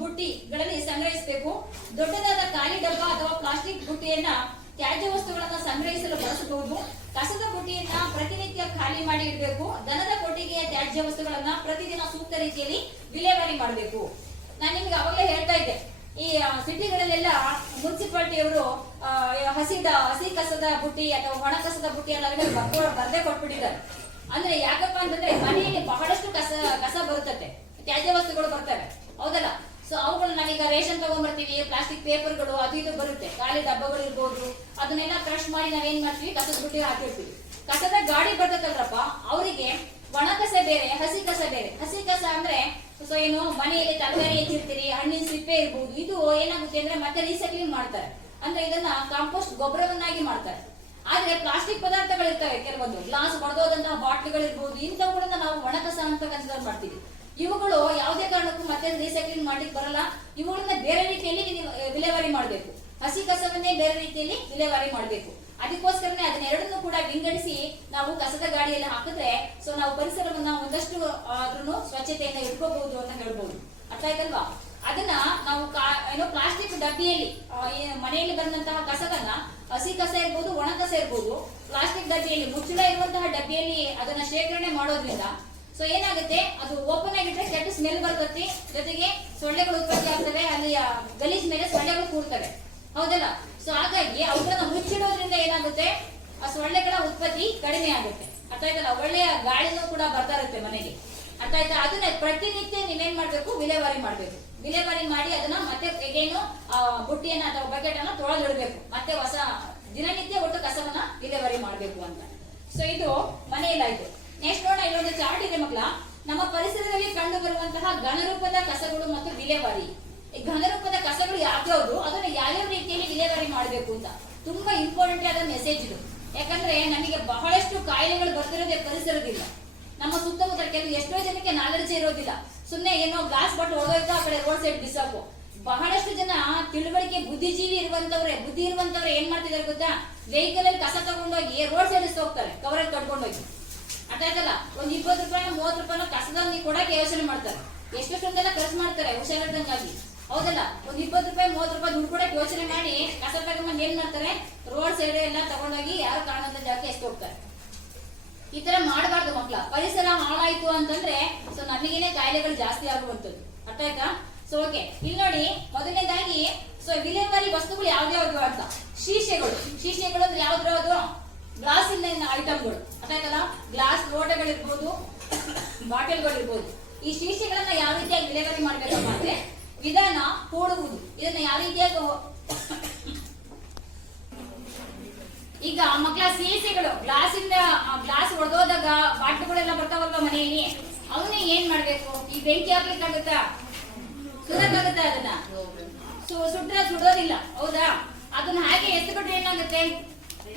ಬುಟ್ಟಿಗಳಲ್ಲಿ ಸಂಗ್ರಹಿಸಬೇಕು. ದೊಡ್ಡದಾದ ಖಾಲಿ ಡಬ್ಬ ಅಥವಾ ಪ್ಲಾಸ್ಟಿಕ್ ಬುಟ್ಟಿಯನ್ನ ತ್ಯಾಜ್ಯ ವಸ್ತುಗಳನ್ನ ಸಂಗ್ರಹಿಸಲು ಬಳಸಬಹುದು. ಕಸದ ಬುಟ್ಟಿಯನ್ನ ಪ್ರತಿನಿತ್ಯ ಖಾಲಿ ಮಾಡಿ ಇಡಬೇಕು. ದನದ ಕೊಟ್ಟಿಗೆಯ ತ್ಯಾಜ್ಯ ವಸ್ತುಗಳನ್ನ ಪ್ರತಿದಿನ ಸೂಕ್ತ ರೀತಿಯಲ್ಲಿ ವಿಲೇವಾರಿ ಮಾಡಬೇಕು. ನಾನು ನಿಮ್ಗೆ ಅವಾಗಲೇ ಹೇಳ್ತಾ ಇದ್ದೆ, ಈ ಸಿಟಿಗಳಲ್ಲೆಲ್ಲ ಮುನ್ಸಿಪಾಲಿಟಿಯವರು ಹಸಿ ಕಸದ ಬುಟ್ಟಿ ಅಥವಾ ಒಣ ಕಸದ ಬುಟ್ಟಿ ಎಲ್ಲ ಬರ್ದೇ ಕೊಟ್ಬಿಟ್ಟಿದ್ದಾರೆ. ಅಂದ್ರೆ ಯಾಕಪ್ಪ ಅಂತಂದ್ರೆ ಮನೆಯಲ್ಲಿ ಬಹಳಷ್ಟು ಕಸ ಬರುತ್ತದೆ, ತ್ಯಾಜ್ಯ ವಸ್ತುಗಳು ಬರ್ತವೆ, ಹೌದಲ್ಲ. ಸೊ ಅವುಗಳು ನಾವೀಗ ರೇಷನ್ ತಗೊಂಡ್ಬರ್ತೀವಿ, ಪ್ಲಾಸ್ಟಿಕ್ ಪೇಪರ್ಗಳು ಅದು ಇದು ಬರುತ್ತೆ, ಖಾಲಿ ಡಬ್ಬಗಳು ಇರ್ಬೋದು, ಅದನ್ನೆಲ್ಲ ಕ್ರಶ್ ಮಾಡಿ ನಾವೇನ್ ಮಾಡ್ತೀವಿ, ಕಸದ ಬುಟ್ಟಿ ಹಾಕಿರ್ತೀವಿ. ಕಸದ ಗಾಡಿ ಬರ್ತದಲ್ರಪ್ಪ, ಅವರಿಗೆ ಒಣ ಕಸ ಬೇರೆ, ಹಸಿ ಕಸ ಬೇರೆ. ಹಸಿ ಕಸ ಅಂದ್ರೆ ಏನು, ಮನೆಯಲ್ಲಿ ತರಕಾರಿ ಹೆಚ್ಚಿರ್ತೀರಿ, ಹಣ್ಣಿನ ಸಿಪ್ಪೆ ಇರ್ಬೋದು, ಇದು ಏನಾಗುತ್ತೆ ಅಂದ್ರೆ ಮತ್ತೆ ರೀಸೈಕ್ಲಿಂಗ್ ಮಾಡ್ತಾರೆ, ಅಂದ್ರೆ ಇದನ್ನ ಕಾಂಪೋಸ್ಟ್ ಗೊಬ್ಬರವನ್ನಾಗಿ ಮಾಡ್ತಾರೆ. ಆದ್ರೆ ಪ್ಲಾಸ್ಟಿಕ್ ಪದಾರ್ಥಗಳಿರ್ತವೆ ಕೆಲವೊಂದು, ಗ್ಲಾಸ್ ಹೊಡೆದೋದಂತಹ ಬಾಟ್ಲಿಗಳಿರ್ಬೋದು, ಇಂಥವುಗಳನ್ನ ನಾವು ಒಣಕಸ ಅಂತ ಕನ್ಸಿಡರ್ ಮಾಡ್ತೀವಿ. ಇವುಗಳು ಯಾವುದೇ ಕಾರಣಕ್ಕೂ ಮತ್ತೆ ರೀಸೈಕ್ಲಿಂಗ್ ಮಾಡ್ಲಿಕ್ಕೆ ಬರಲ್ಲ. ಇವುಗಳನ್ನ ಬೇರೆ ರೀತಿಯಲ್ಲಿ ವಿಲೇವಾರಿ ಮಾಡಬೇಕು. ಹಸಿ ಕಸವನ್ನೇ ಬೇರೆ ರೀತಿಯಲ್ಲಿ ವಿಲೇವಾರಿ ಮಾಡಬೇಕು. ಅದಕ್ಕೋಸ್ಕರನೇ ಅದನ್ನೆರಡನ್ನು ಕೂಡ ವಿಂಗಡಿಸಿ ನಾವು ಕಸದ ಗಾಡಿಯಲ್ಲಿ ಹಾಕಿದ್ರೆ ಸೊ ನಾವು ಪರಿಸರವನ್ನ ಒಂದಷ್ಟು ಆದ್ರೂ ಸ್ವಚ್ಛತೆಯಿಂದ ಇಟ್ಕೋಬಹುದು ಅಂತ ಹೇಳ್ಬಹುದು. ಅರ್ಥ ಆಯ್ತಲ್ವಾ? ಅದನ್ನ ನಾವು ಪ್ಲಾಸ್ಟಿಕ್ ಡಬ್ಬಿಯಲ್ಲಿ ಮನೆಯಲ್ಲಿ ಬಂದಂತಹ ಕಸವನ್ನ, ಹಸಿ ಕಸ ಇರ್ಬೋದು, ಒಣ ಕಸ ಇರ್ಬೋದು, ಪ್ಲಾಸ್ಟಿಕ್ ಡಬ್ಬಿಯಲ್ಲಿ ಮುಚ್ಚಳ ಇರುವಂತಹ ಡಬ್ಬಿಯಲ್ಲಿ ಅದನ್ನ ಶೇಖರಣೆ ಮಾಡೋದ್ರಿಂದ ಸೊ ಏನಾಗುತ್ತೆ, ಅದು ಓಪನ್ ಆಗಿಟ್ರೆ ಕೆಟ್ಟ ಸ್ಮೆಲ್ ಬರ್ತತಿ, ಜೊತೆಗೆ ಸೊಳ್ಳೆಗಳು ಉತ್ಪತ್ತಿ ಆಗ್ತವೆ, ಅಲ್ಲಿ ಗಲೀಜ್ ಮೇಲೆ ಸೊಳ್ಳೆಗಳು ಕೂಡ್ತವೆ, ಹೌದಲ್ಲ? ಸೊ ಹಾಗಾಗಿ ಅವುಗಳನ್ನ ಮುಚ್ಚಿಡೋದ್ರಿಂದ ಏನಾಗುತ್ತೆ, ಆ ಸೊಳ್ಳೆಗಳ ಉತ್ಪತ್ತಿ ಕಡಿಮೆ ಆಗುತ್ತೆ. ಅರ್ಥ ಆಯ್ತಲ್ಲ? ಒಳ್ಳೆಯ ಗಾಳಿನೂ ಕೂಡ ಬರ್ತಾ ಇರುತ್ತೆ ಮನೆಗೆ. ಅರ್ಥ ಆಯ್ತಾ? ಅದನ್ನ ಪ್ರತಿನಿತ್ಯ ನೀವೇನ್ ಮಾಡ್ಬೇಕು, ವಿಲೇವಾರಿ ಮಾಡ್ಬೇಕು. ವಿಲೇವಾರಿ ಮಾಡಿ ಅದನ್ನ ಮತ್ತೆ ಹೇಗೇನು ಬುಟ್ಟಿಯನ್ನ ಅಥವಾ ಬಕೆಟ್ ಅನ್ನ ತೊಳೆದಿಡ್ಬೇಕು. ಮತ್ತೆ ಹೊಸ ದಿನನಿತ್ಯ ಒಟ್ಟು ಕಸವನ್ನ ವಿಲೇವಾರಿ ಮಾಡ್ಬೇಕು ಅಂತ. ಸೊ ಇದು ಮನೆಯಲ್ಲಾಯ್ತು. ನೆಕ್ಸ್ಟ್ ನೋಡೋಣ, ಇಲ್ಲೊಂದು ಚಾರ್ಟ್ ಇದೆ ಮಕ್ಕಳ. ನಮ್ಮ ಪರಿಸರದಲ್ಲಿ ಕಂಡು ಬರುವಂತಹ ಘನರೂಪದ ಕಸಗಳು ಮತ್ತು ವಿಲೇವಾರಿ. ಈ ಘನರೂಪದ ಕಸಗಳು ಯಾವ್ಯಾವ್ದು, ಅದನ್ನ ಯಾವ್ಯಾವ ರೀತಿಯಲ್ಲಿ ವಿಲೇವಾರಿ ಮಾಡಬೇಕು ಅಂತ ತುಂಬಾ ಇಂಪಾರ್ಟೆಂಟ್ ಆದ ಮೆಸೇಜ್ ಇದು. ಯಾಕಂದ್ರೆ ನಮಗೆ ಬಹಳಷ್ಟು ಕಾಯಿಲೆಗಳು ಬರ್ತಿರೋದೇ ಪರಿಸರದಿಂದ. ನಮ್ಮ ಸುತ್ತಮುತ್ತ ಕೆಲವು ಎಷ್ಟೋ ಜನಕ್ಕೆ ನಾಲೆಡ್ಜ್ ಇರೋದಿಲ್ಲ. ಸುಮ್ನೆ ಏನೋ ಗ್ಲಾಸ್ ಬಾಟಲ್ ಹೊಡೆದೋಯ್ತು ಆ ಕಡೆ ರೋಡ್ ಸೈಡ್ ಬಿಸಾಕು. ಬಹಳಷ್ಟು ಜನ ತಿಳುವಳಿಕೆ ಬುದ್ಧಿಜೀವಿ ಬುದ್ಧಿ ಇರುವಂತವ್ರೆ ಏನ್ ಮಾಡ್ತಿದಾರೆ ಗೊತ್ತಾ, ವೆಹಿಕಲ್ ಅಲ್ಲಿ ಕಸ ತಗೊಂಡೋಗಿ ರೋಡ್ ಸೈಡ್ ಹೋಗ್ತಾರೆ, ಕವರಲ್ಲಿ ಕಟ್ಕೊಂಡೋಗಿ. ಅರ್ಥ ಆಯ್ತಲ್ಲ? ಒಂದ್ 20 ರೂಪಾಯಿನ 30 ರೂಪಾಯಿನ ಕಸದ ಕೊಡಕ್ಕೆ ಯೋಚನೆ ಮಾಡ್ತಾರೆ. ಎಷ್ಟೊಂದೆಲ್ಲ ಖರ್ಚು ಮಾಡ್ತಾರೆ ಹುಷಾರಿದ್ದಂಗಾಗಿ, ಹೌದಲ್ಲ? ಒಂದ್ 20 ರೂಪಾಯಿ 30 ರೂಪಾಯಿ ದುಡ್ಡು ಕೊಡಕ್ಕೆ ಯೋಚನೆ ಮಾಡಿ ಕಸ ತಗೊಂಡ್ ಏನ್ ಮಾಡ್ತಾರೆ, ರೋಡ್ ಸೈಡ್ ಎಲ್ಲ ತಗೊಂಡೋಗಿ ಯಾರು ಕಾಣಂತ ಜಾಗಕ್ಕೆ ಎಷ್ಟು ಹೋಗ್ತಾರೆ. ಈ ತರ ಮಾಡಬಾರ್ದು ಮಕ್ಳ. ಪರಿಸರ ಹಾಳಾಯ್ತು ಅಂತಂದ್ರೆ ಸೊ ನಮಗೇನೆ ಕಾಯಿಲೆಗಳು ಜಾಸ್ತಿ ಆಗುವಂತದ್ದು. ಅರ್ಥ ಆಯ್ತಾ? ಸೊ ಓಕೆ, ಇಲ್ಲಿ ನೋಡಿ, ಮೊದಲನೇದಾಗಿ ಸೊ ವಿಲೇವಾರಿ ವಸ್ತುಗಳು ಯಾವ್ದಾವ್ದು ಅಂತ. ಶೀಶೆಗಳು ಅಂದ್ರೆ ಯಾವ್ದು, ಗ್ಲಾಸ್ ಇಂದ ಐಟಮ್ಗಳು. ಅರ್ಥ ಆಯ್ತಲ್ಲ? ಗ್ಲಾಸ್ ಲೋಟಗಳಿರ್ಬೋದು, ಬಾಟಲ್ಗಳಿರ್ಬೋದು. ಈ ಶೀಶೆಗಳನ್ನ ಯಾವ ರೀತಿಯಾಗಿ ವಿಲೇವಾರಿ ಮಾಡ್ಬೇಕಪ್ಪ ಅಂದ್ರೆ ವಿಧಾನ ಹೂಡುವುದು. ಇದನ್ನ ಯಾವ ರೀತಿಯಾಗಿ ಈಗ ಮಕ್ಕಳ ಸೀಸೆಗಳು ಗ್ಲಾಸ್ ಹೊಡೆದೋದಾಗ ಬಾಟ್ಲುಗಳೆಲ್ಲ ಬರ್ತಾವಲ್ವ ಮನೆಯಲ್ಲಿ, ಅವನ್ನ ಏನ್ ಮಾಡ್ಬೇಕು, ಈ ಬೆಂಕಿ ಹಾಕ್ಲಿಕ್ಕಾಗುತ್ತಾ, ಸುಡಕ್ಕಾಗುತ್ತಾ? ಅದನ್ನ ಸುಟ್ರೆ ಸುಡೋದಿಲ್ಲ, ಹೌದಾ? ಅದನ್ನ ಹಾಗೆ ಎತ್ತು ಬಿಟ್ರೆ ಏನಾಗುತ್ತೆ,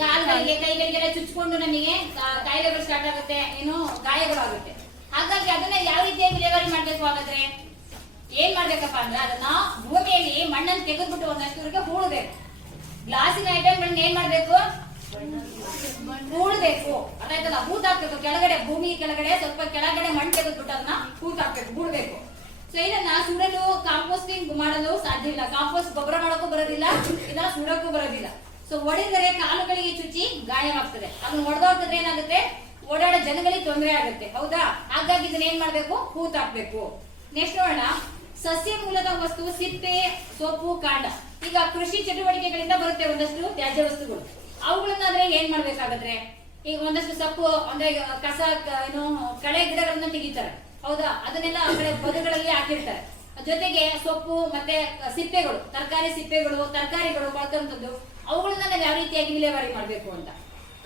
ಕಾಲ್ಗಳಿಗೆ ಕೈಗಳಿಗೆಲ್ಲ ಚುಚ್ಕೊಂಡು ನಮಗೆ ಕಾಯಿಲೆಗಳು ಸ್ಟಾರ್ಟ್ ಆಗುತ್ತೆ, ಏನು ಗಾಯಗಳಾಗುತ್ತೆ. ಹಾಗಾಗಿ ಅದನ್ನ ಯಾವ ರೀತಿಯಾಗಿ ವಿಲೇವಾರಿ ಮಾಡ್ಬೇಕು? ಹಾಗಾದ್ರೆ ಏನ್ ಮಾಡ್ಬೇಕಪ್ಪ ಅಂದ್ರೆ ಅದನ್ನ ಭೂಮಿಯಲ್ಲಿ ಮಣ್ಣನ್ನು ತೆಗೆದ್ಬಿಟ್ಟು ಒಂದಷ್ಟುವರೆಗೆ ಹೂಳಬೇಕು. ಗ್ಲಾಸಿನ ಐಟಮ್ಗಳನ್ನ ಏನ್ ಮಾಡ್ಬೇಕು, ಹೂಳ್ಬೇಕು. ಅದಾಯ್ತಲ್ಲ? ಹೂತ್ ಹಾಕ್ಬೇಕು ಕೆಳಗಡೆ, ಭೂಮಿ ಕೆಳಗಡೆ ಸ್ವಲ್ಪ ಕೆಳಗಡೆ ಮಣ್ಣು ತೆಗೆದ್ಬಿಟ್ಟು ಅದನ್ನ ಹೂತ್ ಹಾಕ್ಬೇಕು, ಹೂಳ್ಬೇಕು. ಸೊ ಇದನ್ನ ಸುಡಲು, ಕಾಂಪೋಸ್ಟಿಂಗ್ ಮಾಡಲು ಸಾಧ್ಯ ಇಲ್ಲ. ಕಾಂಪೋಸ್ಟ್ ಗೊಬ್ಬರ ಮಾಡೋಕ್ಕೂ ಬರೋದಿಲ್ಲ, ಇದನ್ನ ಸುಡಕ್ಕೂ ಬರೋದಿಲ್ಲ. ಸೊ ಹೊಡೆದರೆ ಕಾಲುಗಳಿಗೆ ಚುಚ್ಚಿ ಗಾಯವಾಗ್ತದೆ. ಅದನ್ನ ಹೊಡೆದೋಗ್ತದೆ ಏನಾಗುತ್ತೆ, ಓಡಾಡೋ ಜನಗಳಿಗೆ ತೊಂದರೆ ಆಗುತ್ತೆ, ಹೌದಾ? ಹಾಗಾಗಿ ಇದನ್ನ ಏನ್ ಮಾಡ್ಬೇಕು, ಹೂತ್ ಹಾಕ್ಬೇಕು. ನೆಕ್ಸ್ಟ್ ನೋಡೋಣ, ಸಸ್ಯ ಮೂಲದ ವಸ್ತು, ಸಿಪ್ಪೆ, ಸೊಪ್ಪು, ಕಾಂಡ. ಈಗ ಕೃಷಿ ಚಟುವಟಿಕೆಗಳಿಂದ ಬರುತ್ತೆ ಒಂದಷ್ಟು ತ್ಯಾಜ್ಯ ವಸ್ತುಗಳು. ಅವುಗಳನ್ನಾದ್ರೆ ಏನ್ ಮಾಡ್ಬೇಕಾಗತ್ತೆ, ಈಗ ಒಂದಷ್ಟು ಸೊಪ್ಪು ಅಂದ್ರೆ ಕಸ ಏನು ಕಳೆ ಗಿಡಗಳನ್ನ ತೆಗಿತಾರೆ, ಹೌದಾ? ಅದನ್ನೆಲ್ಲ ಆ ಕಡೆ ಬದುಗಳಲ್ಲಿ ಹಾಕಿರ್ತಾರೆ. ಜೊತೆಗೆ ಸೊಪ್ಪು ಮತ್ತೆ ಸಿಪ್ಪೆಗಳು, ತರಕಾರಿಗಳು ಕೊಳ್ತಂತದ್ದು, ಅವುಗಳನ್ನ ನಾವು ಯಾವ ರೀತಿಯಾಗಿ ವಿಲೇವಾರಿ ಮಾಡ್ಬೇಕು ಅಂತ.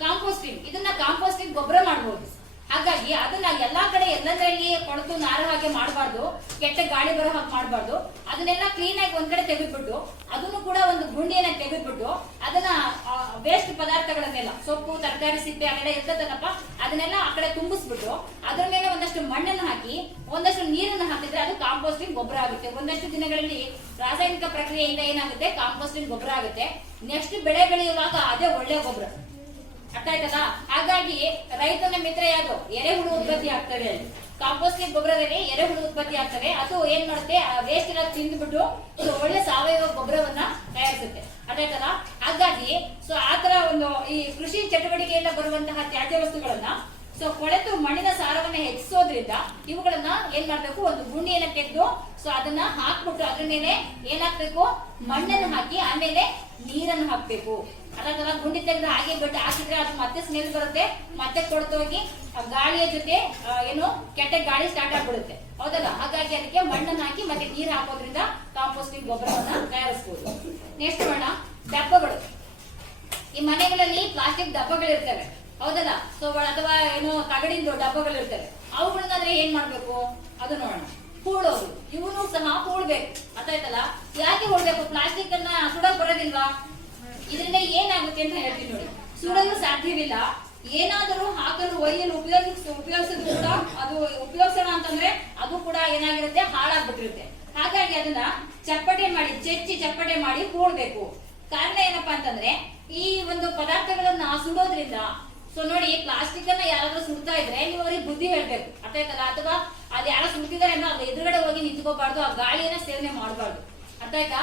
ಕಾಂಪೋಸ್ಟಿಂಗ್, ಇದನ್ನ ಕಾಂಪೋಸ್ಟಿಂಗ್ ಗೊಬ್ಬರ ಮಾಡಬಹುದು. ಹಾಗಾಗಿ ಅದನ್ನ ಎಲ್ಲಾ ಕಡೆ ಎಲ್ಲದರಲ್ಲಿ ಕೊಳತು ನಾರ ಹಾಗೆ ಮಾಡಬಾರ್ದು, ಕೆಟ್ಟ ಗಾಳಿ ಬರೋ ಹಾಗೆ ಮಾಡಬಾರ್ದು. ಅದನ್ನೆಲ್ಲ ಕ್ಲೀನ್ ಆಗಿ ಒಂದ್ ಕಡೆ ತೆಗೆದ್ಬಿಟ್ಟು ಅದನ್ನು ಕೂಡ ಒಂದು ಗುಂಡಿಯನ್ನ ತೆಗೆದ್ಬಿಟ್ಟು ಅದನ್ನ ವೇಸ್ಟ್ ಪದಾರ್ಥಗಳನ್ನೆಲ್ಲ, ಸೊಪ್ಪು, ತರಕಾರಿ, ಸಿಪ್ಪೆ ಆ ಕಡೆ ಇರ್ತದಲ್ಲಪ್ಪ, ಅದನ್ನೆಲ್ಲ ಆ ಕಡೆ ತುಂಬಿಸ್ಬಿಟ್ಟು ಅದ್ರ ಮೇಲೆ ಒಂದಷ್ಟು ಮಣ್ಣನ್ನು ಹಾಕಿ ಒಂದಷ್ಟು ನೀರನ್ನು ಹಾಕಿದ್ರೆ ಅದು ಕಾಂಪೋಸ್ಟಿಂಗ್ ಗೊಬ್ಬರ ಆಗುತ್ತೆ. ಒಂದಷ್ಟು ದಿನಗಳಲ್ಲಿ ರಾಸಾಯನಿಕ ಪ್ರಕ್ರಿಯೆಯಿಂದ ಏನಾಗುತ್ತೆ, ಕಾಂಪೋಸ್ಟಿಂಗ್ ಗೊಬ್ಬರ ಆಗುತ್ತೆ. ನೆಕ್ಸ್ಟ್ ಬೆಳೆ ಬೆಳೆಯುವಾಗ ಅದೇ ಒಳ್ಳೆ ಗೊಬ್ಬರ. ಅರ್ಥ ಆಯ್ತದ? ಹಾಗಾಗಿ ರೈತನ ಮಿತ್ರ ಯಾವುದು, ಎರೆಹುಳು ಉತ್ಪತ್ತಿ ಆಗ್ತವೆ. ಕಾಂಪೋಸ್ಟಿಂಗ್ ಗೊಬ್ಬರದಲ್ಲಿ ಎರೆಹುಳು ಉತ್ಪತ್ತಿ ಆಗ್ತವೆ. ಅದು ಏನ್ ಮಾಡುತ್ತೆ, ವೇಸ್ಟ್ ಎಲ್ಲ ತಿಂದ್ಬಿಟ್ಟು ಒಳ್ಳೆ ಸಾವಯವ ಗೊಬ್ಬರವನ್ನ ತಯಾರಿಸುತ್ತೆ. ಅರ್ಥ ಆಯ್ತದ? ಹಾಗಾಗಿ ಸೊ ಆತರ ಒಂದು ಈ ಕೃಷಿ ಚಟುವಟಿಕೆಯಿಂದ ಬರುವಂತಹ ತ್ಯಾಜ್ಯ ವಸ್ತುಗಳನ್ನ ಸೊ ಕೊಳೆತು ಮಣ್ಣಿನ ಸಾರವನ್ನ ಹೆಚ್ಚಿಸೋದ್ರಿಂದ ಇವುಗಳನ್ನ ಏನ್ ಮಾಡ್ಬೇಕು, ಒಂದು ಗುಂಡಿಯನ್ನ ತೆಗೆದು ಸೊ ಅದನ್ನ ಹಾಕ್ಬಿಟ್ಟು ಅದ್ರ ಮೇಲೆ ಏನಾಗ್ಬೇಕು, ಮಣ್ಣನ್ನು ಹಾಕಿ ಆಮೇಲೆ ನೀರನ್ನು ಹಾಕ್ಬೇಕು. ಅದರ ಗುಂಡಿ ತೆಗೆದು ಹಾಗೆ ಬಿಟ್ಟು ಹಾಕಿದ್ರೆ ಅದು ಮತ್ತೆ ಸ್ಮೆಲ್ ಬರುತ್ತೆ, ಮತ್ತೆ ಕೊಡ್ತೋಗಿ ಗಾಳಿಯ ಜೊತೆ ಏನು ಕೆಟ್ಟ ಗಾಳಿ ಸ್ಟಾರ್ಟ್ ಆಗ್ಬಿಡುತ್ತೆ, ಹೌದಲ್ಲ? ಹಾಗಾಗಿ ಅದಕ್ಕೆ ಮಣ್ಣನ್ನು ಹಾಕಿ ಮತ್ತೆ ನೀರು ಹಾಕೋದ್ರಿಂದ ಕಾಂಪೋಸ್ಟಿಂಗ್ ಗೊಬ್ಬರವನ್ನ ತಯಾರಿಸಬಹುದು. ನೆಕ್ಸ್ಟ್ ನೋಡೋಣ, ಡಬ್ಬಗಳು. ಈ ಮನೆಗಳಲ್ಲಿ ಪ್ಲಾಸ್ಟಿಕ್ ಡಬ್ಬಗಳಿರ್ತವೆ, ಹೌದಲ್ಲ? ಸೊ ಅಥವಾ ಏನು ತಗಡಿಂದು ಡಬ್ಬಗಳಿರ್ತವೆ. ಅವುಗಳನ್ನಾದ್ರೆ ಏನ್ ಮಾಡ್ಬೇಕು ಅದು ನೋಡೋಣ. ಹೂಳೋದು, ಇವನು ಸಹ ಹೂಳ್ಬೇಕು. ಅರ್ಥ ಆಯ್ತಲ್ಲ? ಯಾಕೆ ಹೂಳ್ಬೇಕು? ಪ್ಲಾಸ್ಟಿಕ್ ಅನ್ನ ಸುಡಕ್ ಬರೋದಿಲ್ವಾ? ಇದರಿಂದ ಏನಾಗುತ್ತೆ ಅಂತ ಹೇಳ್ತೀನಿ ನೋಡಿ. ಸುಡಲು ಸಾಧ್ಯವಿಲ್ಲ. ಏನಾದರೂ ಹಾಕಲು ಒಯ್ಯಲು ಉಪಯೋಗಿಸೋದು ಕೂಡ ಅದು ಉಪಯೋಗಿಸೋಣ ಅಂತಂದ್ರೆ ಅದು ಕೂಡ ಏನಾಗಿರುತ್ತೆ, ಹಾಳಾಗ್ಬಿಟ್ಟಿರುತ್ತೆ. ಹಾಗಾಗಿ ಅದನ್ನ ಚಪ್ಪಟೆ ಮಾಡಿ ಚಪ್ಪಟೆ ಮಾಡಿ ಕೂಡ್ಬೇಕು. ಕಾರಣ ಏನಪ್ಪಾ ಅಂತಂದ್ರೆ ಈ ಒಂದು ಪದಾರ್ಥಗಳನ್ನ ಸುಡೋದ್ರಿಂದ, ಸೊ ನೋಡಿ, ಪ್ಲಾಸ್ಟಿಕ್ ಅನ್ನ ಯಾರಾದ್ರೂ ಸುಡ್ತಾ ಇದ್ರೆ ನೀವು ಅವ್ರಿಗೆ ಬುದ್ಧಿ ಹೇಳ್ಬೇಕು, ಅರ್ಥ ಆಯ್ತಲ್ಲ? ಅಥವಾ ಅದ್ ಯಾರೋ ಸುಡ್ತಿದ್ದಾರೆ ಅಂದ್ರೆ ಅದ್ರ ಎದುರುಗಡೆ ಹೋಗಿ ನಿಂತ್ಕೋಬಾರ್ದು, ಆ ಗಾಳಿಯನ್ನ ಸೇವನೆ ಮಾಡಬಾರ್ದು, ಅರ್ಥ ಆಯ್ತಾ?